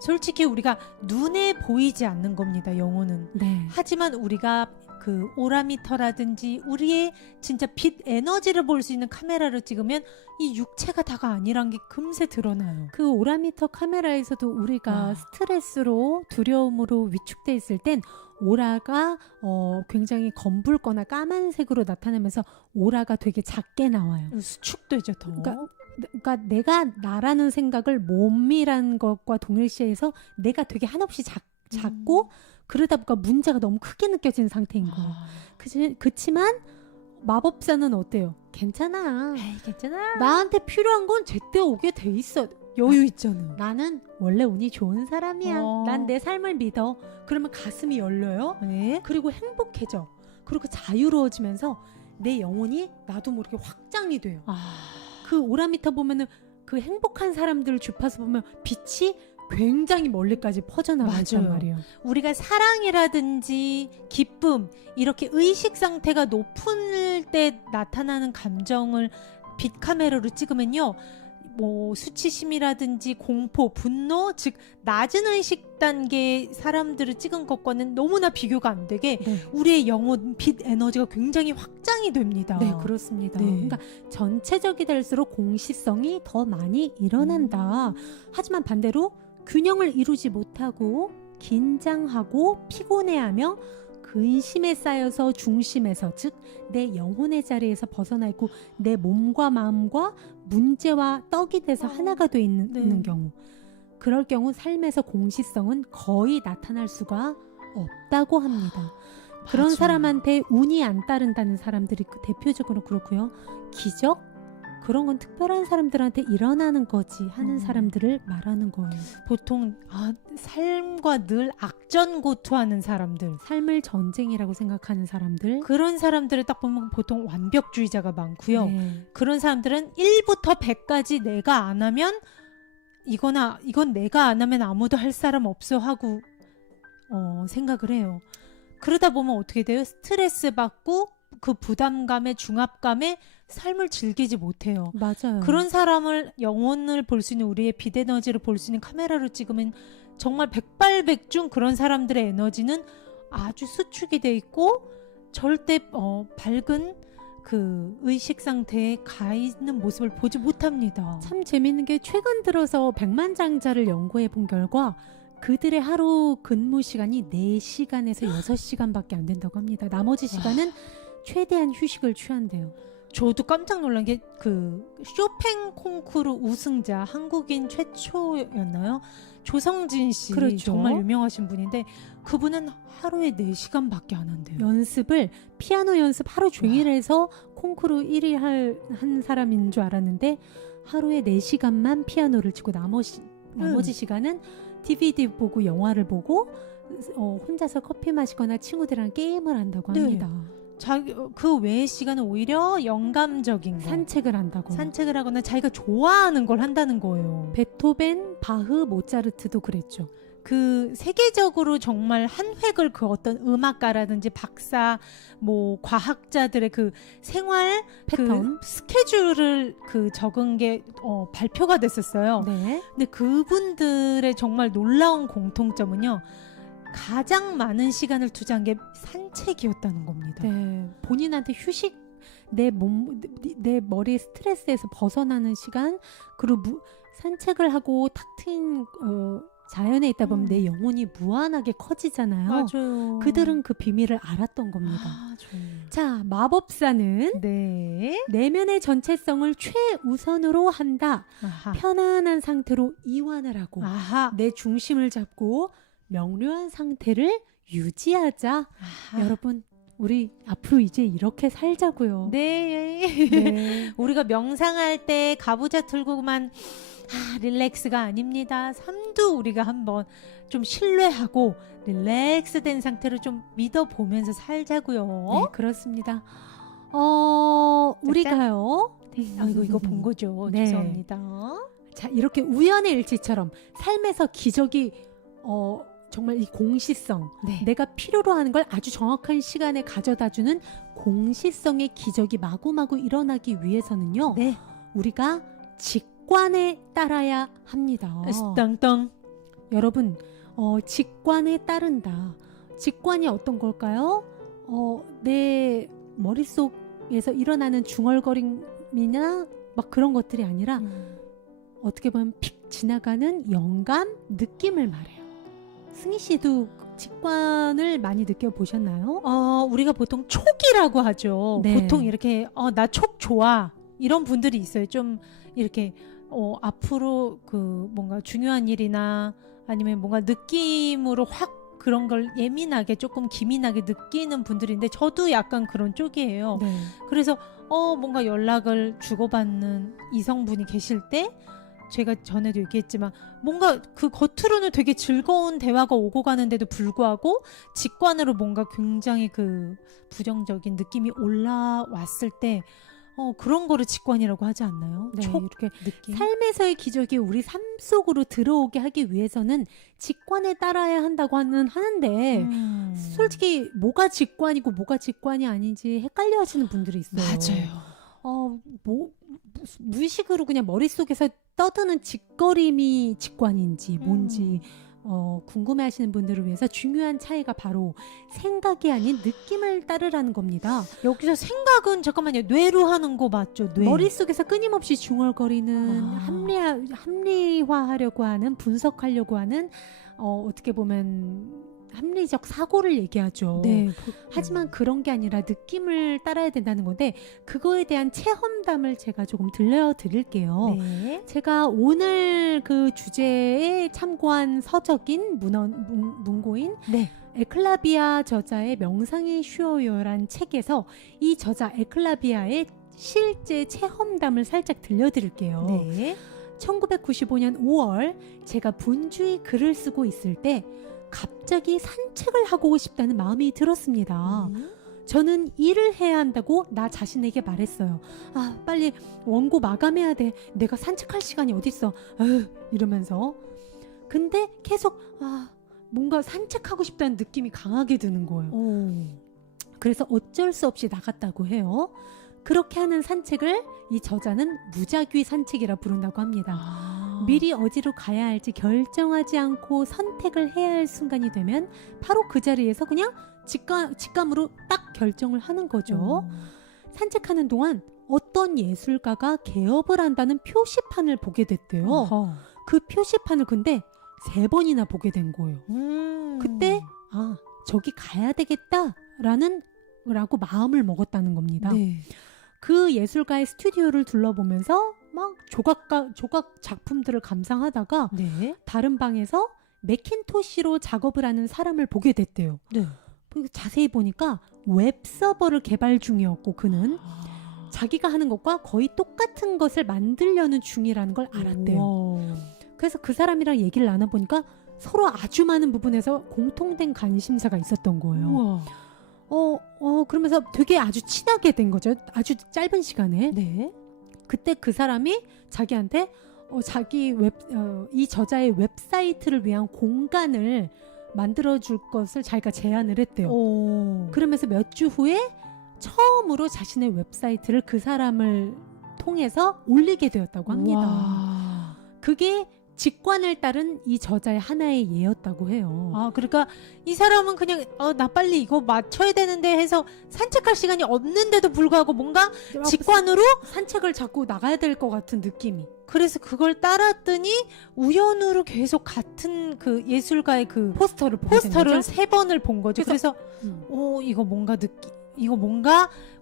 솔직히 우리가 눈에 보이지 않는 겁니다, 영혼은. 네. 하지만 우리가 그 오라미터라든지 우리의 진짜 빛 에너지를 볼 수 있는 카메라를 찍으면 이 육체가 다가 아니란 게 금세 드러나요. 그 오라미터 카메라에서도 우리가 스트레스로 두려움으로 위축돼 있을 땐 오라가 굉장히 검붉거나 까만색으로 나타나면서 오라가 되게 작게 나와요. 수축되죠, 더. 그러니까 내가 나라는 생각을 몸이란 것과 동일시해서 내가 되게 한없이 작고 그러다 보니까 문제가 너무 크게 느껴지는 상태인 거예요. 그치만 마법사는 어때요? 괜찮아. 괜찮아. 나한테 필요한 건 제때 오게 돼 있어. 여유 있잖아. 나는 원래 운이 좋은 사람이야. 난 내 삶을 믿어. 그러면 가슴이 열려요. 네. 그리고 행복해져. 그리고 자유로워지면서 내 영혼이 나도 모르게 확장이 돼요. 그 오라미터 보면은 그 행복한 사람들 주파수 보면 빛이 굉장히 멀리까지 퍼져나가단 말이에요. 우리가 사랑이라든지 기쁨 이렇게 의식 상태가 높을 때 나타나는 감정을 빛 카메라로 찍으면요. 수치심이라든지 공포, 분노, 즉 낮은 의식 단계 사람들을 찍은 것과는 너무나 비교가 안 되게 우리의 영혼, 빛 에너지가 굉장히 확장이 됩니다. 네, 그렇습니다. 네. 그러니까 전체적이 될수록 공시성이 더 많이 일어난다. 하지만 반대로 균형을 이루지 못하고 긴장하고 피곤해하며 근심에 쌓여서 중심에서 즉 내 영혼의 자리에서 벗어나 있고 내 몸과 마음과 문제와 떡이 돼서 하나가 돼 있는 경우 그럴 경우 삶에서 공시성은 거의 나타날 수가 없다고 합니다. 그런 맞아. 사람한테 운이 안 따른다는 사람들이 대표적으로 그렇고요. 기적 그런 건 특별한 사람들한테 일어나는 거지 하는 사람들을 말하는 거예요. 보통 삶과 늘 악전고투하는 사람들, 삶을 전쟁이라고 생각하는 사람들. 그런 사람들을 딱 보면 보통 완벽주의자가 많고요. 네. 그런 사람들은 1부터 100까지 내가 안 하면 이건 내가 안 하면 아무도 할 사람 없어 하고 생각을 해요. 그러다 보면 어떻게 돼요? 스트레스 받고 그 부담감에 중압감에 삶을 즐기지 못해요. 맞아요. 그런 사람을 영혼을 볼 수 있는 우리의 빛 에너지를 볼 수 있는 카메라로 찍으면 정말 백발백중 그런 사람들의 에너지는 아주 수축이 돼 있고 절대 밝은 그 의식 상태에 가 있는 모습을 보지 못합니다. 참 재밌는 게 최근 들어서 백만장자를 연구해 본 결과 그들의 하루 근무 시간이 4시간에서 6시간밖에 안 된다고 합니다. 나머지 시간은 최대한 휴식을 취한대요. 저도 깜짝 놀란 게 그 쇼팽 콩쿠르 우승자 한국인 최초였나요? 조성진 씨. 그렇죠. 정말 유명하신 분인데 그분은 하루에 4시간밖에 안 한대요. 연습을 피아노 연습 하루 종일 해서 콩쿠르 1위 한 사람인 줄 알았는데 하루에 4시간만 피아노를 치고 나머지 시간은 DVD 보고 영화를 보고 혼자서 커피 마시거나 친구들이랑 게임을 한다고 합니다. 그 외의 시간은 오히려 영감적인 거. 산책을 한다고. 산책을 하거나 자기가 좋아하는 걸 한다는 거예요. 베토벤, 바흐, 모차르트도 그랬죠. 그 세계적으로 정말 한 획을 그 어떤 음악가라든지 박사, 뭐 과학자들의 그 생활 패턴, 그 스케줄을 그 적은 게 발표가 됐었어요. 네. 근데 그분들의 정말 놀라운 공통점은요. 가장 많은 시간을 투자한 게 산책이었다는 겁니다. 네. 본인한테 휴식, 내 머리의 스트레스에서 벗어나는 시간, 그리고 산책을 하고 탁 트인 자연에 있다 보면 내 영혼이 무한하게 커지잖아요. 맞아요. 그들은 그 비밀을 알았던 겁니다. 자, 마법사는 내면의 전체성을 최우선으로 한다. 아하. 편안한 상태로 이완을 하고 아하. 내 중심을 잡고 명료한 상태를 유지하자. 아하. 여러분, 우리 앞으로 이제 이렇게 살자고요. 네. 우리가 명상할 때 가부좌 틀고만 릴렉스가 아닙니다. 삶도 우리가 한번 좀 신뢰하고 릴렉스된 상태로 좀 믿어보면서 살자고요. 네, 그렇습니다. 우리가요. 이거 본 거죠. 네. 죄송합니다. 자, 이렇게 우연의 일치처럼 삶에서 기적이 정말 이 공시성, 내가 필요로 하는 걸 아주 정확한 시간에 가져다주는 공시성의 기적이 마구마구 일어나기 위해서는요. 우리가 직관에 따라야 합니다. 땅땅. 여러분, 직관에 따른다. 직관이 어떤 걸까요? 내 머릿속에서 일어나는 중얼거림이나 막 그런 것들이 아니라 어떻게 보면 픽 지나가는 영감, 느낌을 말해요. 승희 씨도 직관을 많이 느껴보셨나요? 우리가 보통 촉이라고 하죠. 네. 보통 이렇게 나 촉 좋아 이런 분들이 있어요. 좀 이렇게 앞으로 그 뭔가 중요한 일이나 아니면 뭔가 느낌으로 확 그런 걸 예민하게 조금 기민하게 느끼는 분들인데 저도 약간 그런 쪽이에요. 네. 그래서 뭔가 연락을 주고받는 이성분이 계실 때 제가 전에도 얘기했지만 뭔가 그 겉으로는 되게 즐거운 대화가 오고 가는데도 불구하고 직관으로 뭔가 굉장히 그 부정적인 느낌이 올라왔을 때 그런 거를 직관이라고 하지 않나요? 네, 이렇게 느낌. 삶에서의 기적이 우리 삶 속으로 들어오게 하기 위해서는 직관에 따라야 한다고 하는데 솔직히 뭐가 직관이고 뭐가 직관이 아닌지 헷갈려 하시는 분들이 있어요. 맞아요. 무의식으로 그냥 머릿속에서 떠드는 짓거림이 직관인지 뭔지 궁금해하시는 분들을 위해서 중요한 차이가 바로 생각이 아닌 느낌을 따르라는 겁니다. 여기서 생각은 잠깐만요. 뇌로 하는 거 맞죠? 뇌. 머릿속에서 끊임없이 중얼거리는 합리화하려고 하는 분석하려고 하는 어떻게 보면 합리적 사고를 얘기하죠. 네. 하지만 그런 게 아니라 느낌을 따라야 된다는 건데 그거에 대한 체험담을 제가 조금 들려드릴게요. 네. 제가 오늘 그 주제에 참고한 서적인 문고인 에클라비아 저자의 명상이 쉬워요란 책에서 이 저자 에클라비아의 실제 체험담을 살짝 들려드릴게요. 네. 1995년 5월 제가 분주히 글을 쓰고 있을 때 갑자기 산책을 하고 싶다는 마음이 들었습니다. 저는 일을 해야 한다고 나 자신에게 말했어요. 아, 빨리 원고 마감해야 돼. 내가 산책할 시간이 어딨어. 이러면서. 근데 계속 뭔가 산책하고 싶다는 느낌이 강하게 드는 거예요. 그래서 어쩔 수 없이 나갔다고 해요. 그렇게 하는 산책을 이 저자는 무작위 산책이라 부른다고 합니다. 미리 어디로 가야 할지 결정하지 않고 선택을 해야 할 순간이 되면 바로 그 자리에서 그냥 직감으로 딱 결정을 하는 거죠. 산책하는 동안 어떤 예술가가 개업을 한다는 표시판을 보게 됐대요. 그 표시판을 근데 3번이나 보게 된 거예요. 그때 저기 가야 되겠다라고 마음을 먹었다는 겁니다. 네. 그 예술가의 스튜디오를 둘러보면서 막 조각 작품들을 감상하다가 네. 다른 방에서 매킨토시로 작업을 하는 사람을 보게 됐대요. 네. 자세히 보니까 웹 서버를 개발 중이었고 그는 자기가 하는 것과 거의 똑같은 것을 만들려는 중이라는 걸 알았대요. 그래서 그 사람이랑 얘기를 나눠보니까 서로 아주 많은 부분에서 공통된 관심사가 있었던 거예요. 그러면서 되게 아주 친하게 된 거죠. 아주 짧은 시간에. 네. 그때 그 사람이 자기한테 이 저자의 웹사이트를 위한 공간을 만들어줄 것을 자기가 제안을 했대요. 그러면서 몇 주 후에 처음으로 자신의 웹사이트를 그 사람을 통해서 올리게 되었다고 합니다. 그게 직관을 따른 이 저자의 하나의 예였다고 해요. 그러니까 이 사람은 그냥 나 빨리 이거 맞춰야 되는데 해서 산책할 시간이 없는데도 불구하고 뭔가 직관으로 산책을 자꾸 나가야 될 것 같은 느낌이. 그래서 그걸 따랐더니 우연으로 계속 같은 그 예술가의 그 포스터를 3번을 본 거죠. 그래서 이거 뭔가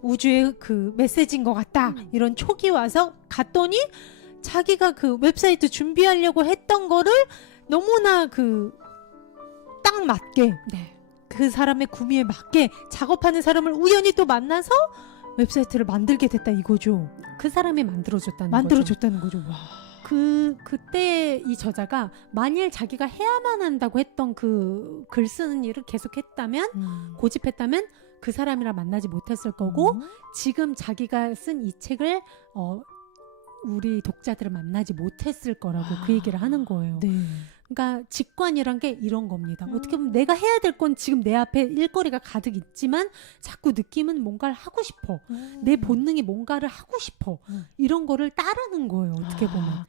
우주의 그 메시지인 것 같다. 이런 촉이 와서 갔더니 자기가 그 웹사이트 준비하려고 했던 거를 너무나 딱 맞게 그 사람의 구미에 맞게 작업하는 사람을 우연히 또 만나서 웹사이트를 만들게 됐다 이거죠. 그 사람이 만들어줬다는 거죠. 와. 그때 이 저자가 만일 자기가 해야만 한다고 했던 그 글 쓰는 일을 계속했다면 고집했다면 그 사람이랑 만나지 못했을 거고 지금 자기가 쓴 이 책을 우리 독자들을 만나지 못했을 거라고 그 얘기를 하는 거예요. 네. 그러니까 직관이란 게 이런 겁니다. 어떻게 보면 내가 해야 될 건 지금 내 앞에 일거리가 가득 있지만 자꾸 느낌은 뭔가를 하고 싶어. 내 본능이 뭔가를 하고 싶어. 이런 거를 따르는 거예요. 어떻게 보면.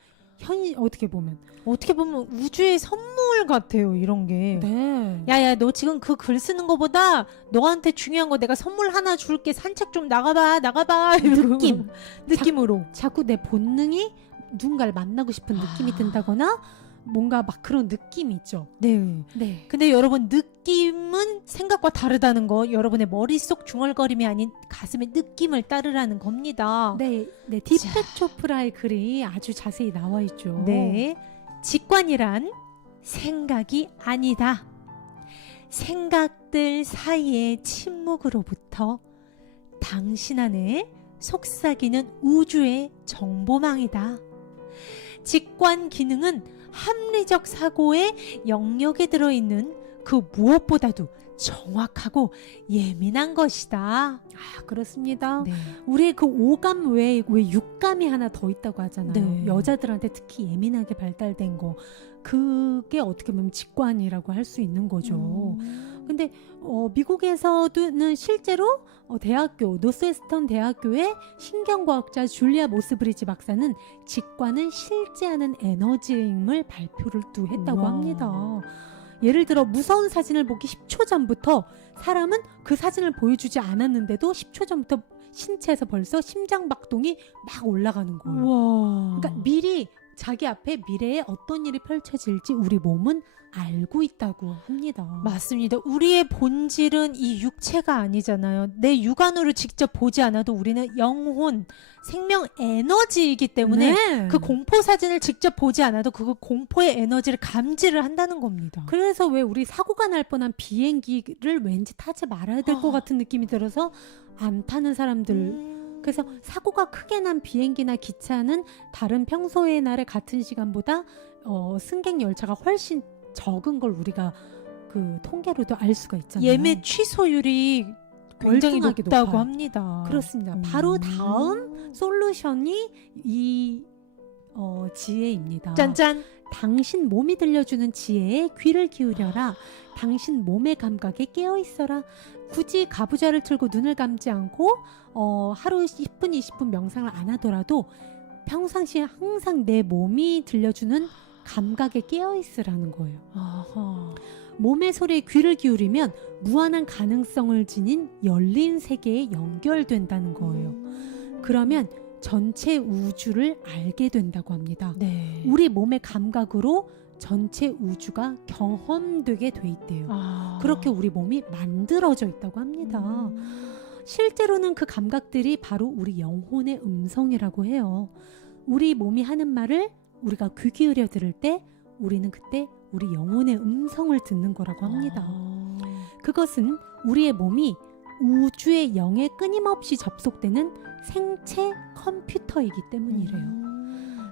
어떻게 보면 우주의 선물 같아요. 이런 게. 네. 야야 너 지금 그 글 쓰는 거보다 너한테 중요한 거 내가 선물 하나 줄게. 산책 좀 나가봐. 느낌으로. 자꾸 내 본능이 누군가를 만나고 싶은 느낌이 든다거나 뭔가 막 그런 느낌이 있죠. 네. 근데 여러분 느낌은 생각과 다르다는 거 여러분의 머릿속 중얼거림이 아닌 가슴의 느낌을 따르라는 겁니다. 네. 딥팩 초프라의 글이 아주 자세히 나와 있죠. 네. 직관이란 생각이 아니다. 생각들 사이의 침묵으로부터 당신 안에 속삭이는 우주의 정보망이다. 직관 기능은 합리적 사고의 영역에 들어있는 그 무엇보다도 정확하고 예민한 것이다. 그렇습니다. 네. 우리의 그 오감 외에 왜 육감이 하나 더 있다고 하잖아요. 네. 여자들한테 특히 예민하게 발달된 거. 그게 어떻게 보면 직관이라고 할 수 있는 거죠. 근데 미국에서는 실제로 노스웨스턴 대학교의 신경과학자 줄리아 모스브리지 박사는 직관은 실제하는 에너지임을 발표를 또 했다고 합니다. 예를 들어 무서운 사진을 보기 10초 전부터 사람은 그 사진을 보여주지 않았는데도 10초 전부터 신체에서 벌써 심장박동이 막 올라가는 거예요. 그러니까 미리 자기 앞에 미래에 어떤 일이 펼쳐질지 우리 몸은 알고 있다고 합니다. 맞습니다. 우리의 본질은 이 육체가 아니잖아요. 내 육안으로 직접 보지 않아도 우리는 영혼, 생명 에너지이기 때문에 그 공포 사진을 직접 보지 않아도 그 공포의 에너지를 감지를 한다는 겁니다. 그래서 왜 우리 사고가 날 뻔한 비행기를 왠지 타지 말아야 될 것 같은 느낌이 들어서 안 타는 사람들 그래서 사고가 크게 난 비행기나 기차는 다른 평소의 날의 같은 시간보다 승객 열차가 훨씬 적은 걸 우리가 그 통계로도 알 수가 있잖아요. 예매 취소율이 굉장히 월등하게 높다고 높아요. 합니다. 그렇습니다. 바로 다음 솔루션이 이 지혜입니다. 짠짠. 당신 몸이 들려주는 지혜에 귀를 기울여라. 당신 몸의 감각에 깨어있어라. 굳이 가부좌를 틀고 눈을 감지 않고 하루 10분 20분 명상을 안 하더라도 평상시에 항상 내 몸이 들려주는 감각에 깨어있으라는 거예요. 아하. 몸의 소리에 귀를 기울이면 무한한 가능성을 지닌 열린 세계에 연결된다는 거예요. 그러면 전체 우주를 알게 된다고 합니다. 네. 우리 몸의 감각으로 전체 우주가 경험되게 돼 있대요. 그렇게 우리 몸이 만들어져 있다고 합니다. 실제로는 그 감각들이 바로 우리 영혼의 음성이라고 해요. 우리 몸이 하는 말을 우리가 귀 기울여 들을 때 우리는 그때 우리 영혼의 음성을 듣는 거라고 합니다. 그것은 우리의 몸이 우주의 영에 끊임없이 접속되는 생체 컴퓨터이기 때문이래요.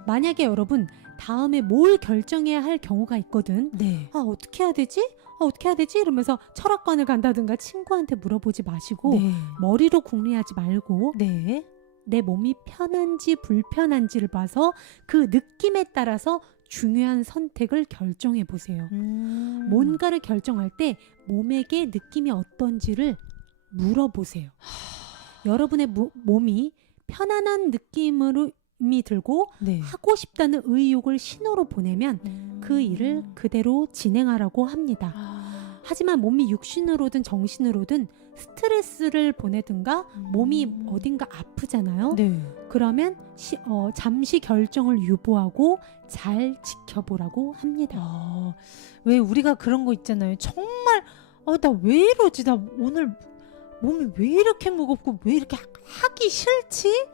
만약에 여러분 다음에 뭘 결정해야 할 경우가 있거든. 네. 어떻게 해야 되지? 어떻게 해야 되지? 이러면서 철학관을 간다든가 친구한테 물어보지 마시고 네. 머리로 궁리하지 말고 네. 내 몸이 편한지 불편한지를 봐서 그 느낌에 따라서 중요한 선택을 결정해 보세요. 뭔가를 결정할 때 몸에게 느낌이 어떤지를 물어보세요. 여러분의 몸이 편안한 느낌이 들고 네. 하고 싶다는 의욕을 신호로 보내면 그 일을 그대로 진행하라고 합니다. 하지만 몸이 육신으로든 정신으로든 스트레스를 보내든가 몸이 어딘가 아프잖아요. 네. 그러면 잠시 결정을 유보하고 잘 지켜보라고 합니다. 왜 우리가 그런 거 있잖아요. 정말 나 왜 이러지? 나 오늘 몸이 왜 이렇게 무겁고 왜 이렇게 하기 싫지?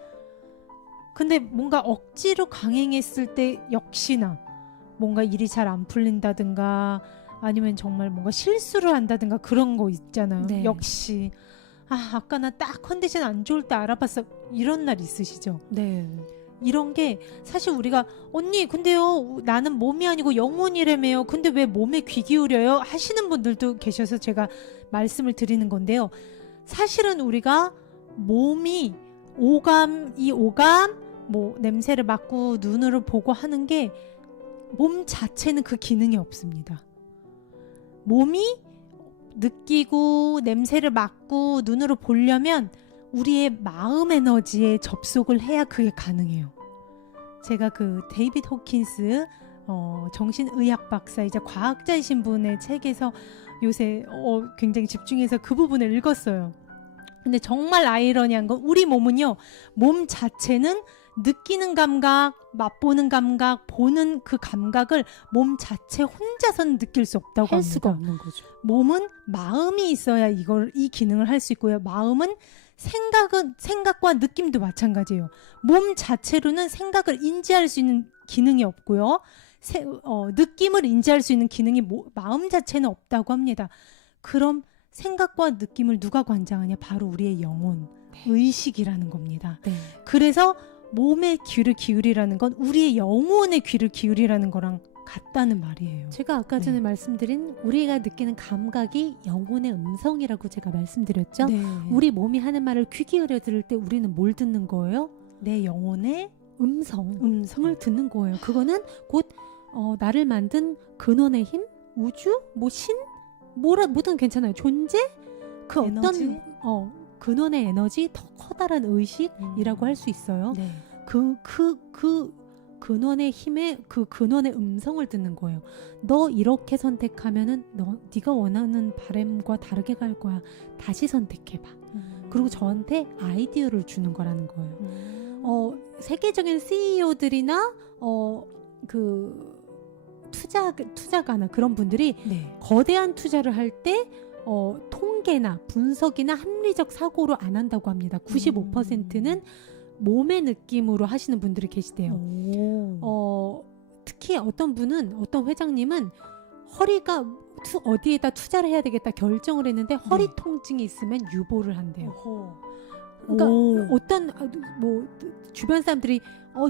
근데 뭔가 억지로 강행했을 때 역시나 뭔가 일이 잘 안 풀린다든가 아니면 정말 뭔가 실수를 한다든가 그런 거 있잖아요. 네. 역시 아까 나 딱 컨디션 안 좋을 때 알아봤어. 이런 날 있으시죠? 네. 이런 게 사실 우리가 언니 근데요 나는 몸이 아니고 영혼이라며요. 근데 왜 몸에 귀 기울여요? 하시는 분들도 계셔서 제가 말씀을 드리는 건데요. 사실은 우리가 몸이 오감 뭐 냄새를 맡고 눈으로 보고 하는 게 몸 자체는 그 기능이 없습니다. 몸이 느끼고 냄새를 맡고 눈으로 보려면 우리의 마음 에너지에 접속을 해야 그게 가능해요. 제가 그 데이비드 호킨스 정신의학 박사이자 과학자이신 분의 책에서 요새 굉장히 집중해서 그 부분을 읽었어요. 근데 정말 아이러니한 건 우리 몸은요, 몸 자체는 느끼는 감각, 맛보는 감각, 보는 그 감각을 몸 자체 혼자서는 느낄 수 없다고 할 합니다. 수가 없는 거죠. 몸은 마음이 있어야 이 기능을 할 수 있고요. 마음은 생각과 느낌도 마찬가지예요. 몸 자체로는 생각을 인지할 수 있는 기능이 없고요. 느낌을 인지할 수 있는 기능이 마음 자체는 없다고 합니다. 그럼 생각과 느낌을 누가 관장하냐? 바로 우리의 영혼, 의식이라는 겁니다. 네. 그래서 몸에 귀를 기울이라는 건 우리의 영혼에 귀를 기울이라는 거랑 같다는 말이에요. 제가 아까 전에 말씀드린 우리가 느끼는 감각이 영혼의 음성이라고 제가 말씀드렸죠. 네. 우리 몸이 하는 말을 귀 기울여 들을 때 우리는 뭘 듣는 거예요? 내 영혼의 음성을 듣는 거예요. 그거는 곧 나를 만든 근원의 힘, 우주, 신, 뭐든 괜찮아요. 존재, 그 에너지? 어떤 근원의 에너지, 더 커다란 의식이라고 할 수 있어요. 네. 그 근원의 힘에 그 근원의 음성을 듣는 거예요. 너 이렇게 선택하면은 네가 원하는 바람과 다르게 갈 거야. 다시 선택해봐. 그리고 저한테 아이디어를 주는 거라는 거예요. 세계적인 CEO들이나 그 투자가나 그런 분들이 네. 거대한 투자를 할 때 통계나 분석이나 합리적 사고로 안 한다고 합니다. 95%는 몸의 느낌으로 하시는 분들이 계시대요. 특히 어떤 회장님은 허리가 어디에다 투자를 해야 되겠다 결정을 했는데 허리 통증이 있으면 유보를 한대요. 그러니까 오. 어떤 뭐 주변 사람들이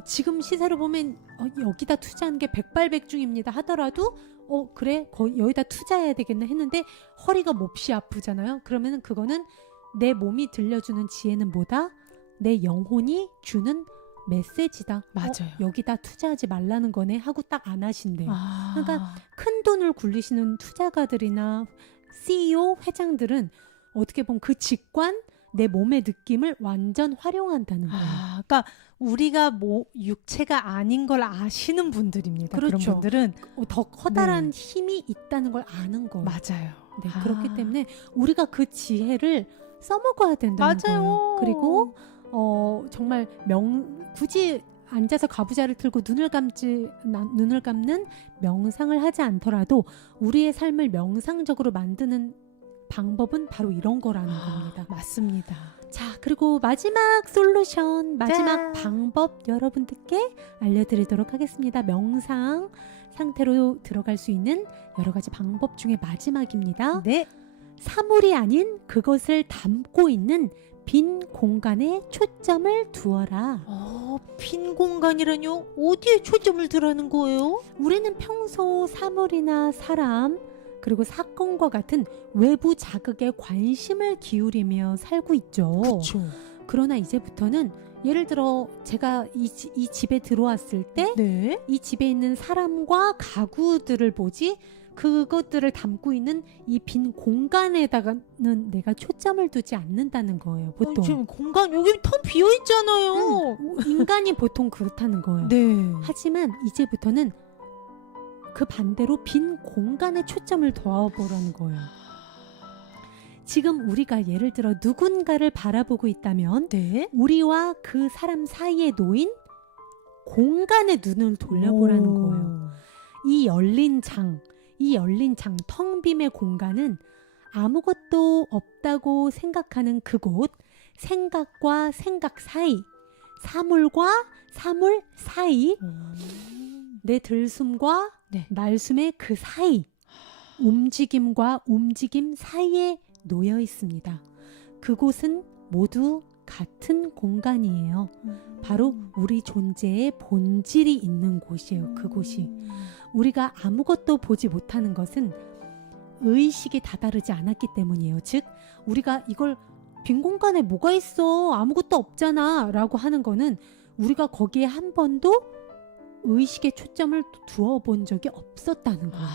지금 시세로 보면 여기다 투자하는 게 백발백중입니다 하더라도 그래 여기다 투자해야 되겠네 했는데 허리가 몹시 아프잖아요. 그러면은 그거는 내 몸이 들려주는 지혜는 뭐다? 내 영혼이 주는 메시지다. 맞아요. 여기다 투자하지 말라는 거네 하고 딱 안 하신대요. 아. 그러니까 큰 돈을 굴리시는 투자가들이나 CEO 회장들은 어떻게 보면 그 직관 내 몸의 느낌을 완전 활용한다는 거예요. 그러니까 우리가 뭐 육체가 아닌 걸 아시는 분들입니다. 그런 그렇죠. 분들은 더 커다란 힘이 있다는 걸 아는 거예요. 맞아요. 네, 그렇기 때문에 우리가 그 지혜를 써먹어야 된다는 맞아요. 거예요. 그리고 정말 굳이 앉아서 가부좌를 틀고 눈을 감는 명상을 하지 않더라도 우리의 삶을 명상적으로 만드는 방법은 바로 이런 거라는 겁니다. 맞습니다. 자, 그리고 마지막 솔루션, 마지막 짠. 방법 여러분들께 알려드리도록 하겠습니다. 명상 상태로 들어갈 수 있는 여러 가지 방법 중에 마지막입니다. 네. 사물이 아닌 그것을 담고 있는 빈 공간에 초점을 두어라. 빈 공간이라뇨? 어디에 초점을 두라는 거예요? 우리는 평소 사물이나 사람 그리고 사건과 같은 외부 자극에 관심을 기울이며 살고 있죠. 그렇죠. 그러나 이제부터는 예를 들어 제가 이 집에 들어왔을 때 이 네. 집에 있는 사람과 가구들을 보지 그것들을 담고 있는 이 빈 공간에다가는 내가 초점을 두지 않는다는 거예요. 보통 지금 공간 여기 텅 비어 있잖아요. 인간이 보통 그렇다는 거예요. 네. 하지만 이제부터는 그 반대로 빈 공간에 초점을 둬보라는 거예요. 지금 우리가 예를 들어 누군가를 바라보고 있다면 네. 우리와 그 사람 사이에 놓인 공간에 눈을 돌려보라는 거예요. 이 열린 장, 텅 빔의 공간은 아무것도 없다고 생각하는 그곳, 생각과 생각 사이, 사물과 사물 사이, 내 들숨과 네. 날숨의 그 사이, 움직임과 움직임 사이에 놓여 있습니다. 그곳은 모두 같은 공간이에요. 바로 우리 존재의 본질이 있는 곳이에요. 그곳이. 우리가 아무것도 보지 못하는 것은 의식이 다다르지 않았기 때문이에요. 즉 우리가 이걸 빈 공간에 뭐가 있어 아무것도 없잖아 라고 하는 거는 우리가 거기에 한 번도 의식의 초점을 두어 본 적이 없었다는 거예요.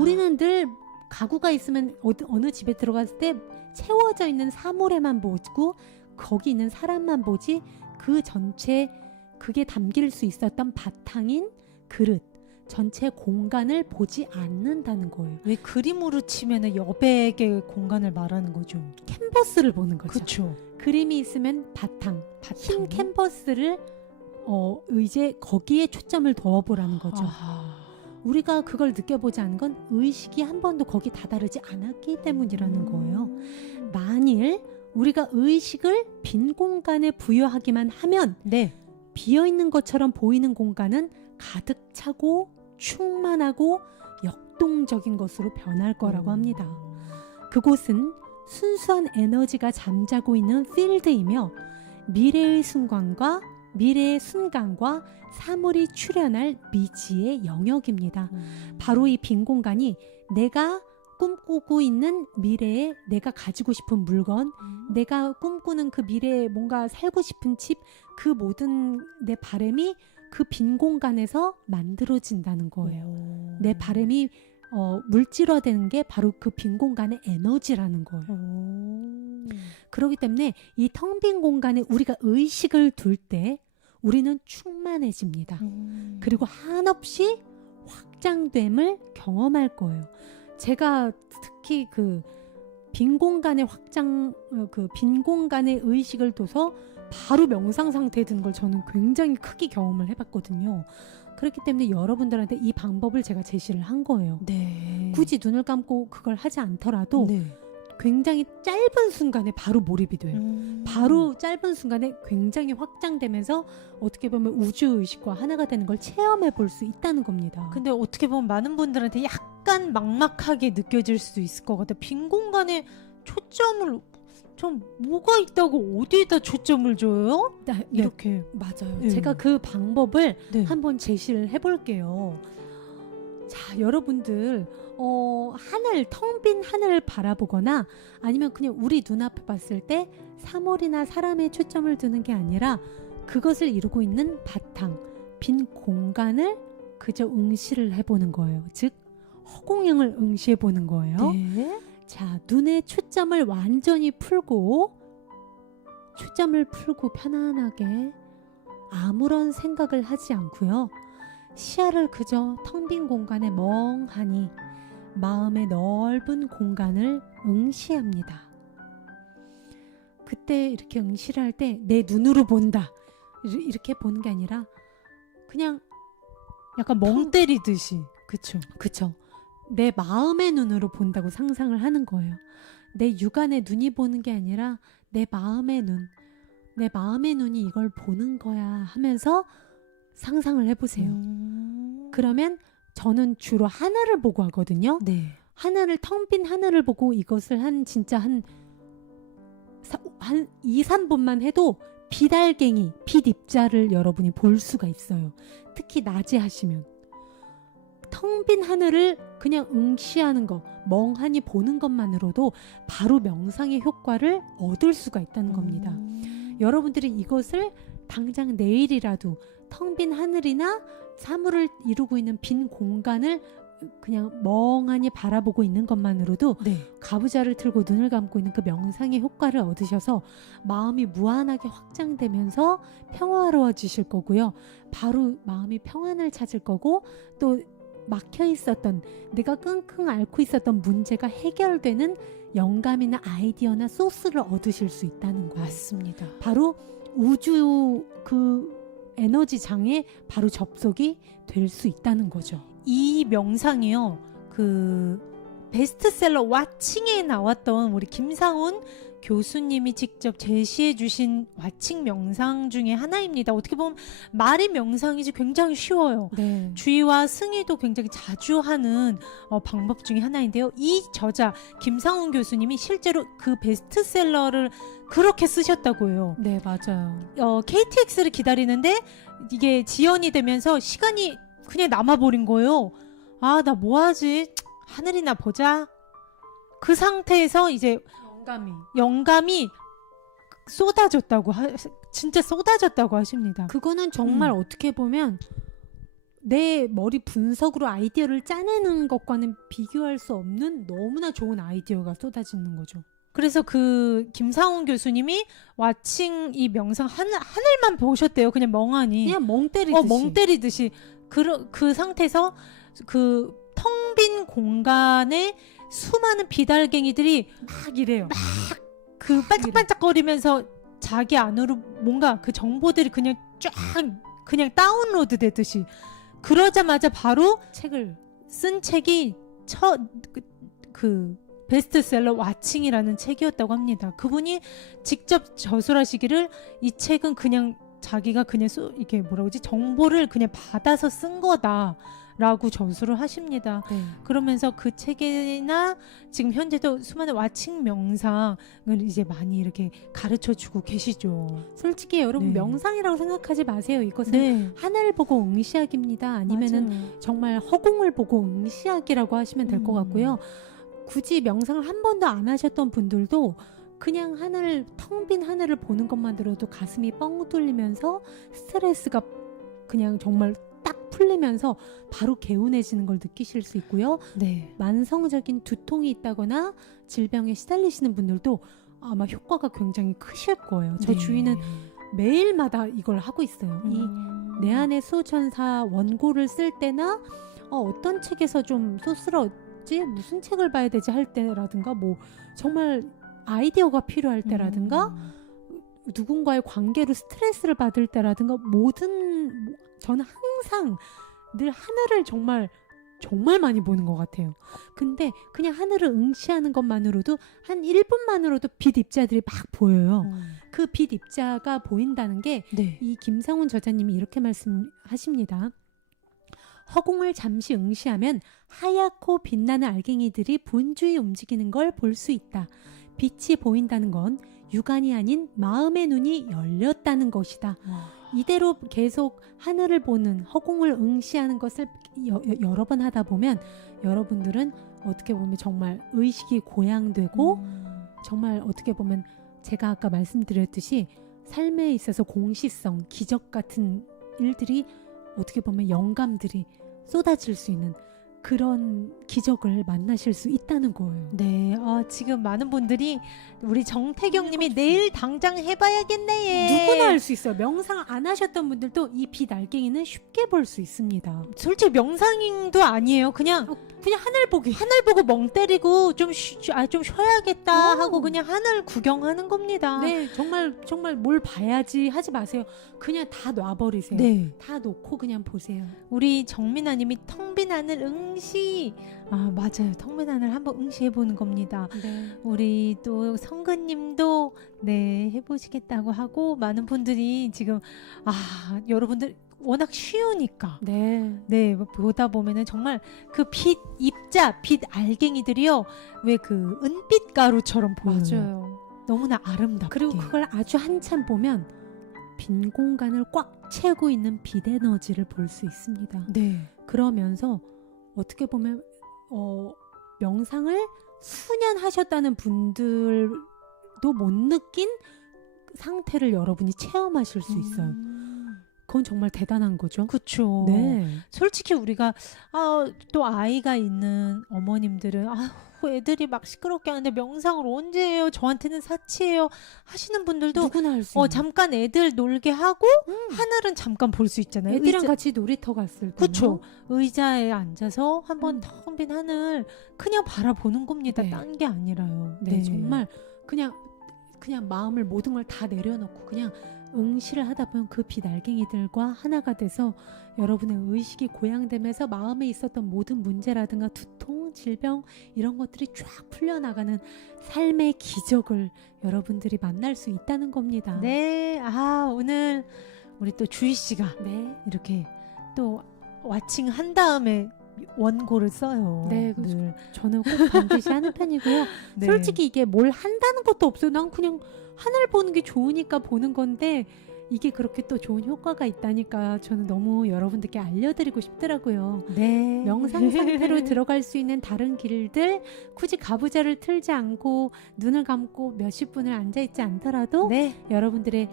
우리는 늘 가구가 있으면 어느 집에 들어갔을 때 채워져 있는 사물에만 보고 거기 있는 사람만 보지 그 전체 그게 담길 수 있었던 바탕인 그릇 전체 공간을 보지 않는다는 거예요. 왜 그림으로 치면은 여백의 공간을 말하는 거죠? 캔버스를 보는 거죠. 그렇죠. 그림이 있으면 바탕. 흰 캔버스를 이제 거기에 초점을 둬보라는 거죠. 우리가 그걸 느껴보지 않은 건 의식이 한 번도 거기 다다르지 않았기 때문이라는 거예요. 만일 우리가 의식을 빈 공간에 부여하기만 하면 네. 비어있는 것처럼 보이는 공간은 가득 차고 충만하고 역동적인 것으로 변할 거라고 합니다. 그곳은 순수한 에너지가 잠자고 있는 필드이며 미래의 순간과 사물이 출현할 미지의 영역입니다. 바로 이 빈 공간이 내가 꿈꾸고 있는 미래에 내가 가지고 싶은 물건, 내가 꿈꾸는 그 미래에 뭔가 살고 싶은 집, 그 모든 내 바람이 그 빈 공간에서 만들어진다는 거예요. 내 바람이 물질화되는 게 바로 그 빈 공간의 에너지라는 거예요. 그렇기 때문에 이 텅 빈 공간에 우리가 의식을 둘 때 우리는 충만해집니다. 그리고 한없이 확장됨을 경험할 거예요. 제가 특히 그 빈 공간의 빈 공간의 의식을 둬서 바로 명상 상태에 든 걸 저는 굉장히 크게 경험을 해봤거든요. 그렇기 때문에 여러분들한테 이 방법을 제가 제시를 한 거예요. 네. 굳이 눈을 감고 그걸 하지 않더라도 네. 굉장히 짧은 순간에 바로 몰입이 돼요. 바로 짧은 순간에 굉장히 확장되면서 어떻게 보면 우주의식과 하나가 되는 걸 체험해 볼 수 있다는 겁니다. 근데 어떻게 보면 많은 분들한테 약간 막막하게 느껴질 수도 있을 것 같아요. 빈 공간에 초점을 전 뭐가 있다고 어디에다 초점을 줘요? 네, 이렇게. 맞아요. 네. 제가 그 방법을 네. 한번 제시를 해볼게요. 자, 여러분들 하늘, 텅 빈 하늘을 바라보거나 아니면 그냥 우리 눈앞에 봤을 때 사물이나 사람에 초점을 두는 게 아니라 그것을 이루고 있는 바탕, 빈 공간을 그저 응시를 해보는 거예요. 즉 허공영을 응시해보는 거예요. 네. 자, 눈의 초점을 완전히 풀고 편안하게 아무런 생각을 하지 않고요. 시야를 그저 텅 빈 공간에 멍하니 마음의 넓은 공간을 응시합니다. 그때 이렇게 응시를 할 때 내 눈으로 본다 이렇게 보는 게 아니라 그냥 약간 멍 때리듯이. 그쵸. 내 마음의 눈으로 본다고 상상을 하는 거예요. 내 육안의 눈이 보는 게 아니라 내 마음의 눈이 이걸 보는 거야 하면서 상상을 해보세요. 그러면 저는 주로 하늘을 보고 하거든요. 네. 하늘을, 텅 빈 하늘을 보고 이것을 진짜 한 2, 3분만 해도 빛알갱이, 빛 입자를 여러분이 볼 수가 있어요. 특히 낮에 하시면. 텅 빈 하늘을 그냥 응시하는 거, 멍하니 보는 것만으로도 바로 명상의 효과를 얻을 수가 있다는 겁니다. 여러분들이 이것을 당장 내일이라도 텅 빈 하늘이나 사물을 이루고 있는 빈 공간을 그냥 멍하니 바라보고 있는 것만으로도 네. 가부좌를 틀고 눈을 감고 있는 그 명상의 효과를 얻으셔서 마음이 무한하게 확장되면서 평화로워지실 거고요. 바로 마음이 평안을 찾을 거고 또 막혀 있었던, 내가 끙끙 앓고 있었던 문제가 해결되는 영감이나 아이디어나 소스를 얻으실 수 있다는 거예요. 맞습니다. 바로 우주 그 에너지 장에 바로 접속이 될 수 있다는 거죠. 이 명상이요, 그 베스트셀러 왓칭에 나왔던 우리 김상훈 교수님이 직접 제시해 주신 왓칭 명상 중에 하나입니다. 어떻게 보면 말이 명상이지 굉장히 쉬워요. 네. 주의와 승의도 굉장히 자주 하는 방법 중에 하나인데요. 이 저자 김상훈 교수님이 실제로 그 베스트셀러를 그렇게 쓰셨다고 해요. 네, 맞아요. KTX를 기다리는데 이게 지연이 되면서 시간이 그냥 남아버린 거예요. 아, 나 뭐하지? 하늘이나 보자. 그 상태에서 이제 영감이 쏟아졌다고 진짜 쏟아졌다고 하십니다. 그거는 정말 어떻게 보면 내 머리 분석으로 아이디어를 짜내는 것과는 비교할 수 없는 너무나 좋은 아이디어가 쏟아지는 거죠. 그래서 그 김상훈 교수님이 왓칭 이 명상 하늘만 보셨대요. 그냥 멍하니. 그냥 멍 때리듯이. 그 상태에서 그 텅 빈 공간에 수많은 비달갱이들이 막 이래요. 그 반짝반짝거리면서 자기 안으로 뭔가 그 정보들이 그냥 쫙 그냥 다운로드 되듯이, 그러자마자 바로 책을 쓴 책이 그 베스트셀러 왓칭이라는 책이었다고 합니다. 그분이 직접 저술하시기를 이 책은 그냥 자기가 그냥 이게 뭐라고 하지, 정보를 그냥 받아서 쓴 거다라고 저술을 하십니다. 네. 그러면서 그 책이나 지금 현재도 수많은 왓칭 명상을 이제 많이 이렇게 가르쳐주고 계시죠. 솔직히 여러분 네. 명상이라고 생각하지 마세요. 이것은 네. 하늘을 보고 응시하기입니다. 아니면은 맞아요. 정말 허공을 보고 응시하기라고 하시면 될 것 같고요. 굳이 명상을 한 번도 안 하셨던 분들도 그냥 텅 빈 하늘을 보는 것만 들어도 가슴이 뻥 뚫리면서 스트레스가 그냥 정말 딱 풀리면서 바로 개운해지는 걸 느끼실 수 있고요. 네. 만성적인 두통이 있다거나 질병에 시달리시는 분들도 아마 효과가 굉장히 크실 거예요. 저 네. 주위는 매일마다 이걸 하고 있어요. 이 내 안의 수호천사 원고를 쓸 때나 어떤 책에서 좀 쏘스러웠지? 무슨 책을 봐야 되지 할 때라든가 뭐 정말 아이디어가 필요할 때라든가 누군가의 관계로 스트레스를 받을 때라든가 저는 항상 늘 하늘을 정말 많이 보는 것 같아요. 근데 그냥 하늘을 응시하는 것만으로도 한 1분만으로도 빛 입자들이 막 보여요. 그 빛 입자가 보인다는 게 네. 이 김상훈 저자님이 이렇게 말씀하십니다. 허공을 잠시 응시하면 하얗고 빛나는 알갱이들이 분주히 움직이는 걸 볼 수 있다. 빛이 보인다는 건 육안이 아닌 마음의 눈이 열렸다는 것이다. 이대로 계속 하늘을 보는 허공을 응시하는 것을 여러 번 하다 보면 여러분들은 어떻게 보면 정말 의식이 고양되고 정말 어떻게 보면 제가 아까 말씀드렸듯이 삶에 있어서 공시성, 기적 같은 일들이 어떻게 보면 영감들이 쏟아질 수 있는 그런 기적을 만나실 수 있다는 거예요. 네, 지금 많은 분들이 우리 정태경님이 내일 당장 해봐야겠네. 누구나 할 수 있어요. 명상 안 하셨던 분들도 이 빛 알갱이는 쉽게 볼 수 있습니다. 솔직히 명상도 아니에요. 그냥 하늘 보기. 하늘 보고 멍 때리고 좀 쉬어야겠다 오. 하고 그냥 하늘 구경하는 겁니다. 네, 정말 뭘 봐야지 하지 마세요. 그냥 다 놔버리세요. 네. 다 놓고 그냥 보세요. 우리 정민아님이 텅 빈 하늘 응시. 맞아요. 텅 빈 하늘 한번 응시해 보는 겁니다. 네. 우리 또 성근님도 네 해보시겠다고 하고 많은 분들이 지금 여러분들 워낙 쉬우니까 네 보다 보면은 정말 그 빛 입자 빛 알갱이들이요 왜 그 은빛 가루처럼 보여요. 맞아요. 너무나 아름답게. 그리고 그걸 아주 한참 보면 빈 공간을 꽉 채우고 있는 빛 에너지를 볼 수 있습니다. 네. 그러면서 어떻게 보면 명상을 수년 하셨다는 분들도 못 느낀 상태를 여러분이 체험하실 수 있어요. 그건 정말 대단한 거죠. 그렇죠. 네. 솔직히 우리가 또 아이가 있는 어머님들은 애들이 막 시끄럽게 하는데 명상을 언제 해요? 저한테는 사치예요. 하시는 분들도 누구나 할 수 있는. 잠깐 애들 놀게 하고 하늘은 잠깐 볼 수 있잖아요. 애들이랑 같이 놀이터 갔을 때. 그렇죠. 의자에 앉아서 한번 텅 빈 하늘 그냥 바라보는 겁니다. 네. 딴 게 아니라요. 네, 정말 그냥 마음을 모든 걸 다 내려놓고 그냥 응시를 하다 보면 그 빛 알갱이들과 하나가 돼서 여러분의 의식이 고양되면서 마음에 있었던 모든 문제라든가 두통, 질병 이런 것들이 쫙 풀려나가는 삶의 기적을 여러분들이 만날 수 있다는 겁니다. 네. 오늘 우리 또 주희 씨가 네. 이렇게 또 와칭 한 다음에 원고를 써요. 네, 늘. 저는 꼭 반드시 하는 편이고요. 네. 솔직히 이게 뭘 한다는 것도 없어요. 난 그냥 하늘 보는 게 좋으니까 보는 건데 이게 그렇게 또 좋은 효과가 있다니까 저는 너무 여러분들께 알려드리고 싶더라고요. 네. 명상 상태로 들어갈 수 있는 다른 길들 굳이 가부좌를 틀지 않고 눈을 감고 몇십 분을 앉아있지 않더라도 네. 여러분들이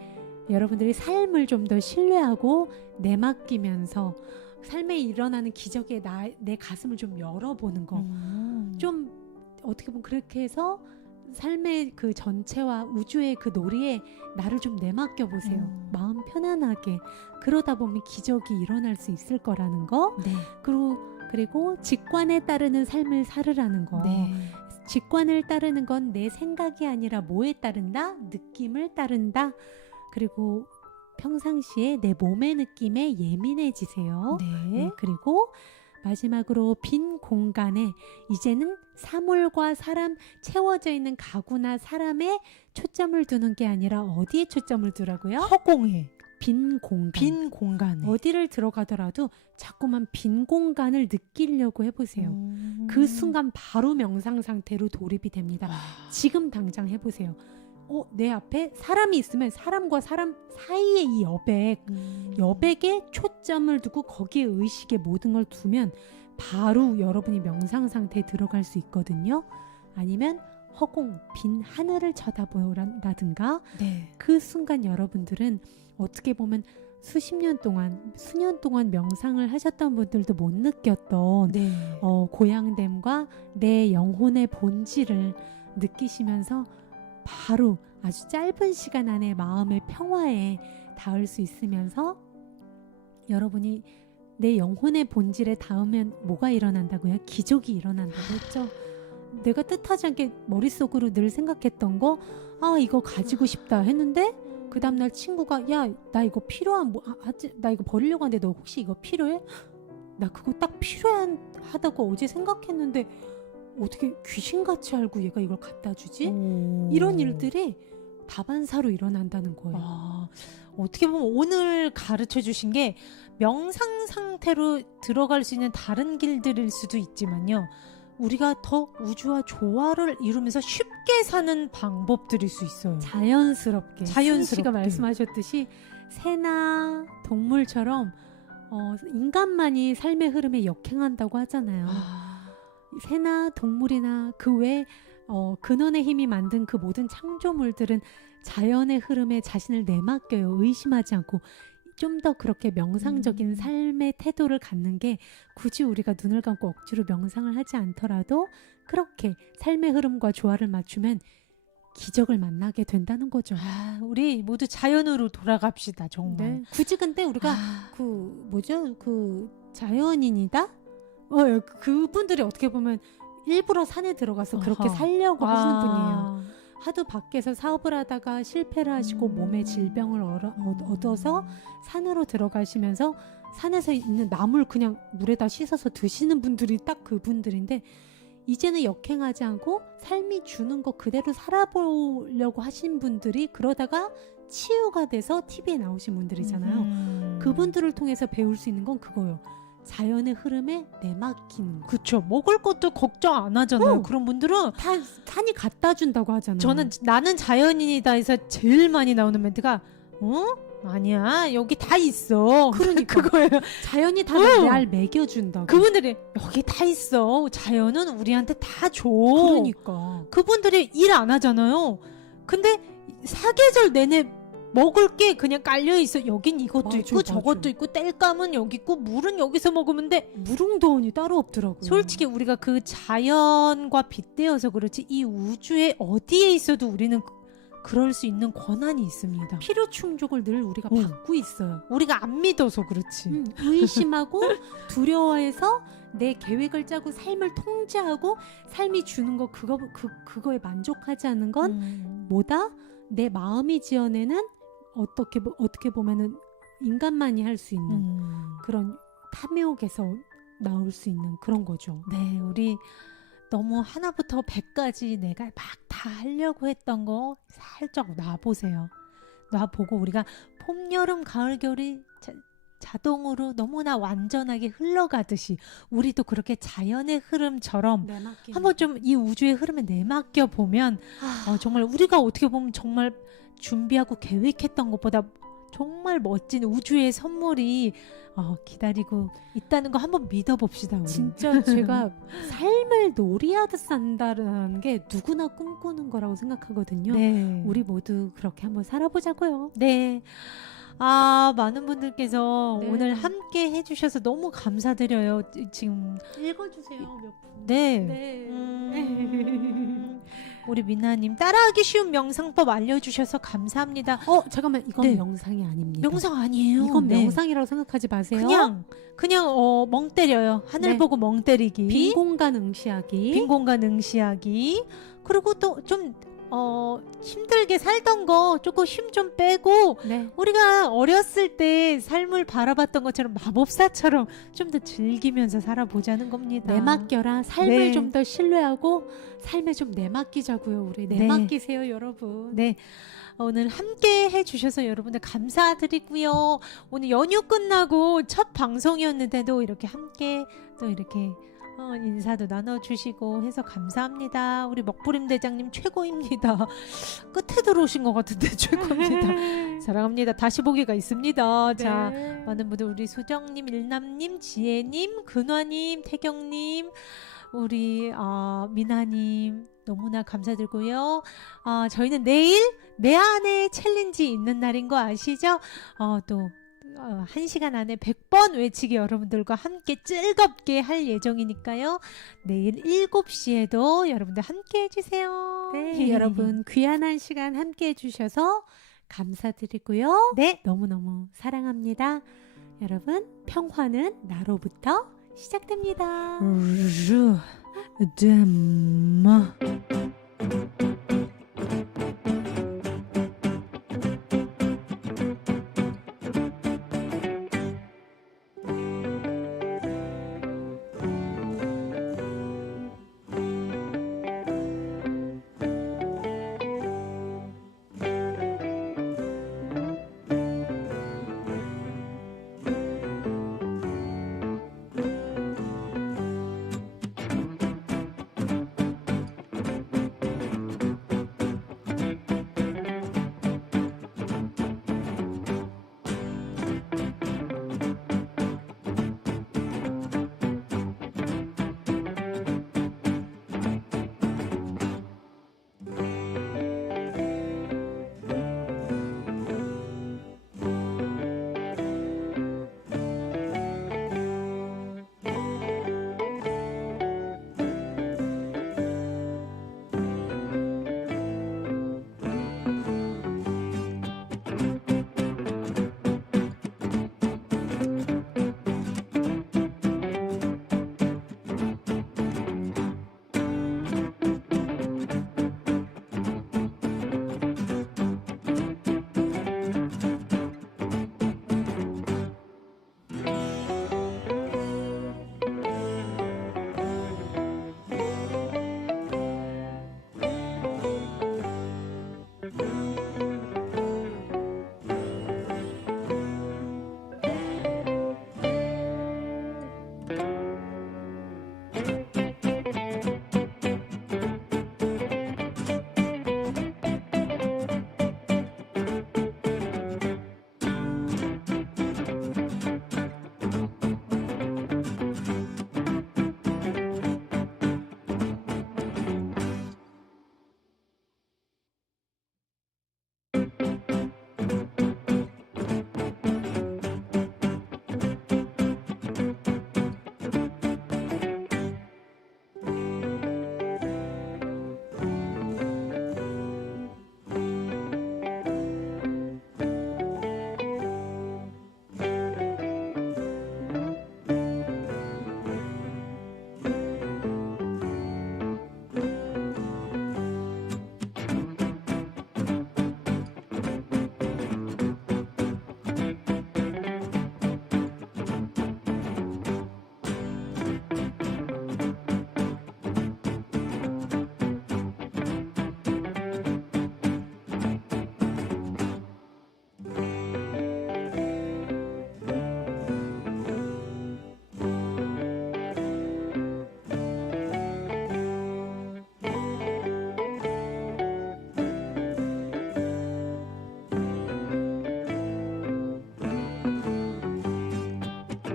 삶을 좀 더 신뢰하고 내맡기면서 삶에 일어나는 기적에 내 가슴을 좀 열어보는 거. 좀 어떻게 보면 그렇게 해서 삶의 그 전체와 우주의 그 놀이에 나를 좀 내맡겨 보세요. 마음 편안하게. 그러다 보면 기적이 일어날 수 있을 거라는 거. 네. 그리고 직관에 따르는 삶을 살으라는 거. 네. 직관을 따르는 건 내 생각이 아니라 뭐에 따른다? 느낌을 따른다. 그리고 평상시에 내 몸의 느낌에 예민해지세요. 네. 그리고 마지막으로 빈 공간에 이제는 사물과 사람 채워져 있는 가구나 사람에 초점을 두는 게 아니라 어디에 초점을 두라고요? 허공에 빈 공간. 빈 공간에 어디를 들어가더라도 자꾸만 빈 공간을 느끼려고 해보세요. 그 순간 바로 명상 상태로 돌입이 됩니다. 지금 당장 해보세요. 내 앞에 사람이 있으면 사람과 사람 사이의 이 여백에 초점을 두고 거기에 의식의 모든 걸 두면 바로 여러분이 명상 상태에 들어갈 수 있거든요. 아니면 허공, 빈 하늘을 쳐다보라든가 네. 그 순간 여러분들은 어떻게 보면 수년 동안 명상을 하셨던 분들도 못 느꼈던 네. 고양됨과 내 영혼의 본질을 느끼시면서 바로 아주 짧은 시간 안에 마음의 평화에 닿을 수 있으면서 여러분이 내 영혼의 본질에 닿으면 뭐가 일어난다고요? 기적이 일어난다고 했죠. 내가 뜻하지 않게 머릿속으로 늘 생각했던 거 이거 가지고 싶다 했는데 그 다음날 친구가 야 나 이거 나 이거 버리려고 하는데 너 혹시 이거 필요해? 나 그거 딱 필요하다고 어제 생각했는데 어떻게 귀신같이 알고 얘가 이걸 갖다 주지? 이런 일들이 다반사로 일어난다는 거예요. 어떻게 보면 오늘 가르쳐 주신 게 명상 상태로 들어갈 수 있는 다른 길들일 수도 있지만요. 우리가 더 우주와 조화를 이루면서 쉽게 사는 방법들일 수 있어요. 자연스럽게 자연스럽게. 승희 씨가 말씀하셨듯이 새나 동물처럼 인간만이 삶의 흐름에 역행한다고 하잖아요. 새나 동물이나 그 외 근원의 힘이 만든 그 모든 창조물들은 자연의 흐름에 자신을 내맡겨요. 의심하지 않고 좀 더 그렇게 명상적인 삶의 태도를 갖는 게 굳이 우리가 눈을 감고 억지로 명상을 하지 않더라도 그렇게 삶의 흐름과 조화를 맞추면 기적을 만나게 된다는 거죠. 우리 모두 자연으로 돌아갑시다. 정말. 네. 굳이 근데 우리가 그 자연인이다? 그분들이 어떻게 보면 일부러 산에 들어가서 그렇게 아하. 살려고 하시는 분이에요. 하도 밖에서 사업을 하다가 실패를 하시고 몸에 질병을 얻어서 산으로 들어가시면서 산에서 있는 나물 그냥 물에다 씻어서 드시는 분들이 딱 그분들인데 이제는 역행하지 않고 삶이 주는 거 그대로 살아보려고 하신 분들이 그러다가 치유가 돼서 TV에 나오신 분들이잖아요. 그분들을 통해서 배울 수 있는 건 그거예요. 자연의 흐름에 내맡기는 거. 그쵸. 먹을 것도 걱정 안 하잖아요. 그런 분들은 다 산이 갖다 준다고 하잖아요. 저는 나는 자연인이다 해서 제일 많이 나오는 멘트가 아니야 여기 다 있어. 그러니까 그거예요. 자연이 다 날 먹여준다고. 그분들이 여기 다 있어. 자연은 우리한테 다 줘. 그러니까 그분들이 일 안 하잖아요. 근데 사계절 내내 먹을 게 그냥 깔려 있어. 여긴 이것도 맞아, 있고 맞아. 저것도 있고 땔감은 여기 있고 물은 여기서 먹으면 돼. 무릉도원이 따로 없더라고요. 솔직히 우리가 그 자연과 빗대어서 그렇지 이 우주에 어디에 있어도 우리는 그럴 수 있는 권한이 있습니다. 필요 충족을 늘 우리가 받고 있어요. 우리가 안 믿어서 그렇지. 의심하고 두려워해서 내 계획을 짜고 삶을 통제하고 삶이 주는 거 그거에 만족하지 않는 건 뭐다? 내 마음이 지어내는 어떻게 보면은 인간만이 할 수 있는 그런 탐욕에서 나올 수 있는 그런 거죠. 네, 우리 너무 하나부터 100까지 내가 막 다 하려고 했던 거 살짝 놔보세요. 놔보고 우리가 봄, 여름, 가을, 겨울이 자동으로 너무나 완전하게 흘러가듯이 우리도 그렇게 자연의 흐름처럼 한번 좀 이 우주의 흐름에 내맡겨 보면 정말 우리가 어떻게 보면 정말 준비하고 계획했던 것보다 정말 멋진 우주의 선물이 기다리고 있다는 거 한번 믿어봅시다. 우리. 진짜 제가 삶을 놀이하듯 산다는 게 누구나 꿈꾸는 거라고 생각하거든요. 네. 우리 모두 그렇게 한번 살아보자고요. 네. 많은 분들께서 네. 오늘 함께 해주셔서 너무 감사드려요. 지금 읽어주세요 몇 분. 네. 우리 미나님 따라하기 쉬운 명상법 알려주셔서 감사합니다. 잠깐만 이건 네. 명상이 아닙니다. 명상 아니에요. 이건 네. 명상이라고 생각하지 마세요. 그냥 멍 때려요. 하늘 네. 보고 멍 때리기. 빈 공간 응시하기. 빈 공간 응시하기. 그리고 또 좀 힘들게 살던 거 조금 힘 좀 빼고 네. 우리가 어렸을 때 삶을 바라봤던 것처럼 마법사처럼 좀 더 즐기면서 살아보자는 겁니다. 내맡겨라. 삶을 네. 좀 더 신뢰하고 삶에 좀 내맡기자고요. 우리 네. 내맡기세요, 여러분. 네. 오늘 함께 해주셔서 여러분들 감사드리고요. 오늘 연휴 끝나고 첫 방송이었는데도 이렇게 함께 또 이렇게 인사도 나눠주시고 해서 감사합니다. 우리 먹부림 대장님 최고입니다. 끝에 들어오신 것 같은데 최고입니다. 사랑합니다. 다시 보기가 있습니다. 네. 자, 많은 분들 우리 소정님, 일남님, 지혜님, 근화님, 태경님, 우리 미나님 너무나 감사드리고요. 저희는 내일 내 안에 챌린지 있는 날인 거 아시죠? 또 1시간 안에 100번 외치기 여러분들과 함께 즐겁게 할 예정이니까요. 내일 7시에도 여러분들 함께 해주세요. 네, 여러분 귀한 시간 함께 해주셔서 감사드리고요. 네. 너무너무 사랑합니다. 여러분 평화는 나로부터 시작됩니다. 르, 르, 르,